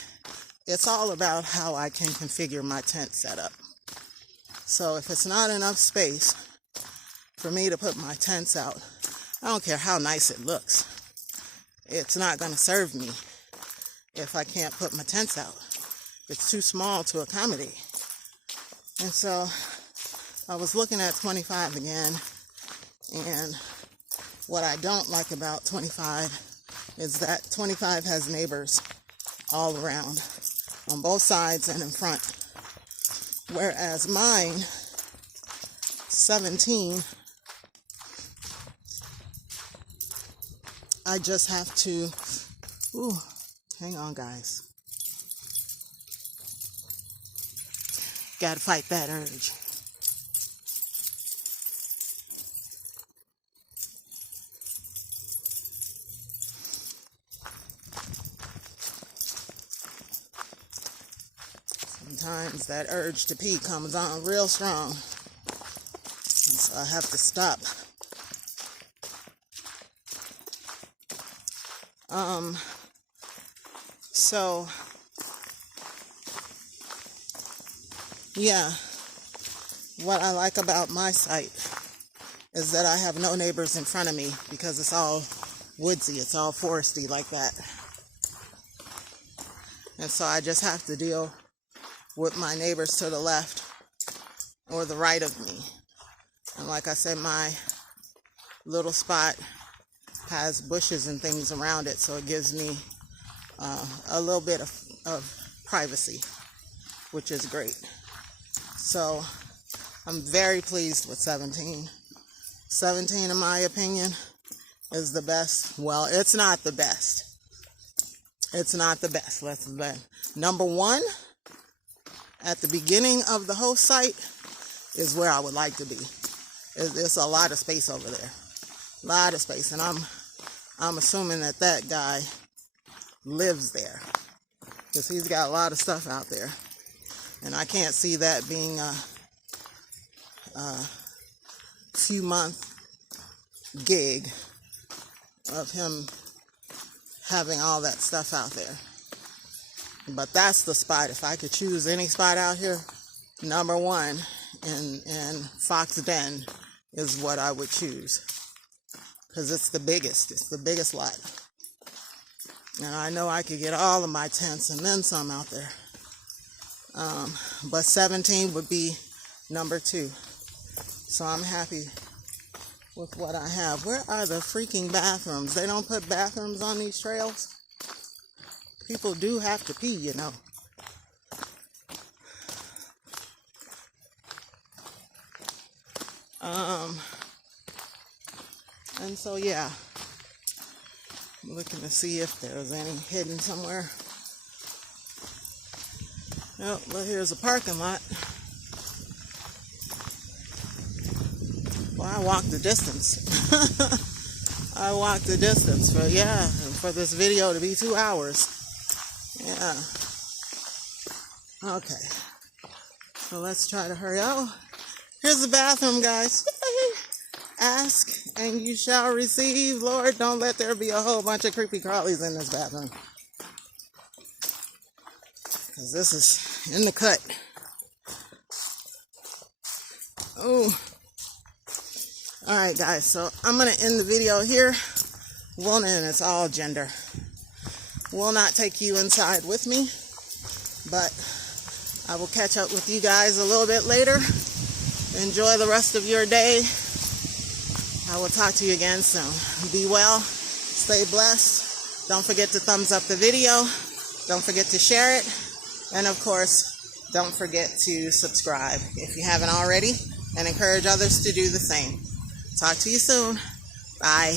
it's all about how I can configure my tent setup. So if it's not enough space for me to put my tents out, I don't care how nice it looks. It's not going to serve me if I can't put my tents out. It's too small to accommodate. And so I was looking at 25 again, and what I don't like about 25 is that 25 has neighbors all around, on both sides and in front. Whereas mine, 17, I just have to, hang on guys. Gotta fight that urge. Sometimes that urge to pee comes on real strong, and so I have to stop. So yeah, what I like about my site is that I have no neighbors in front of me because it's all woodsy, it's all foresty like that. And so I just have to deal with my neighbors to the left or the right of me. And like I said, my little spot has bushes and things around it, so it gives me a little bit of privacy, which is great. So I'm very pleased with 17. 17, in my opinion, is the best. Well, it's not the best. It's not the best. Let's bet. Number one, at the beginning of the whole site, is where I would like to be. There's a lot of space over there. A lot of space. And I'm assuming that guy lives there, because he's got a lot of stuff out there. And I can't see that being a few month gig of him having all that stuff out there. But that's the spot. If I could choose any spot out here, number one in Fox Den is what I would choose, because it's the biggest. It's the biggest lot. And I know I could get all of my tents and then some out there. But 17 would be number two. So I'm happy with what I have. Where are the freaking bathrooms? They don't put bathrooms on these trails. People do have to pee, you know. And so yeah, I'm looking to see if there's any hidden somewhere. Nope, well, here's a parking lot. Well, I walked the distance. I walked the distance for this video to be 2 hours. Yeah. Okay. So let's try to hurry. Oh, here's the bathroom, guys. Ask and you shall receive. Lord, don't let there be a whole bunch of creepy crawlies in this bathroom, because this is in the cut. Oh. Alright guys, so I'm going to end the video here. Well, and it's all gender. Will not take you inside with me, but I will catch up with you guys a little bit later. Enjoy the rest of your day. I will talk to you again soon. Be well, stay blessed, Don't forget to thumbs up the video. Don't forget to share it. And of course, don't forget to subscribe if you haven't already, and encourage others to do the same. Talk to you soon. Bye.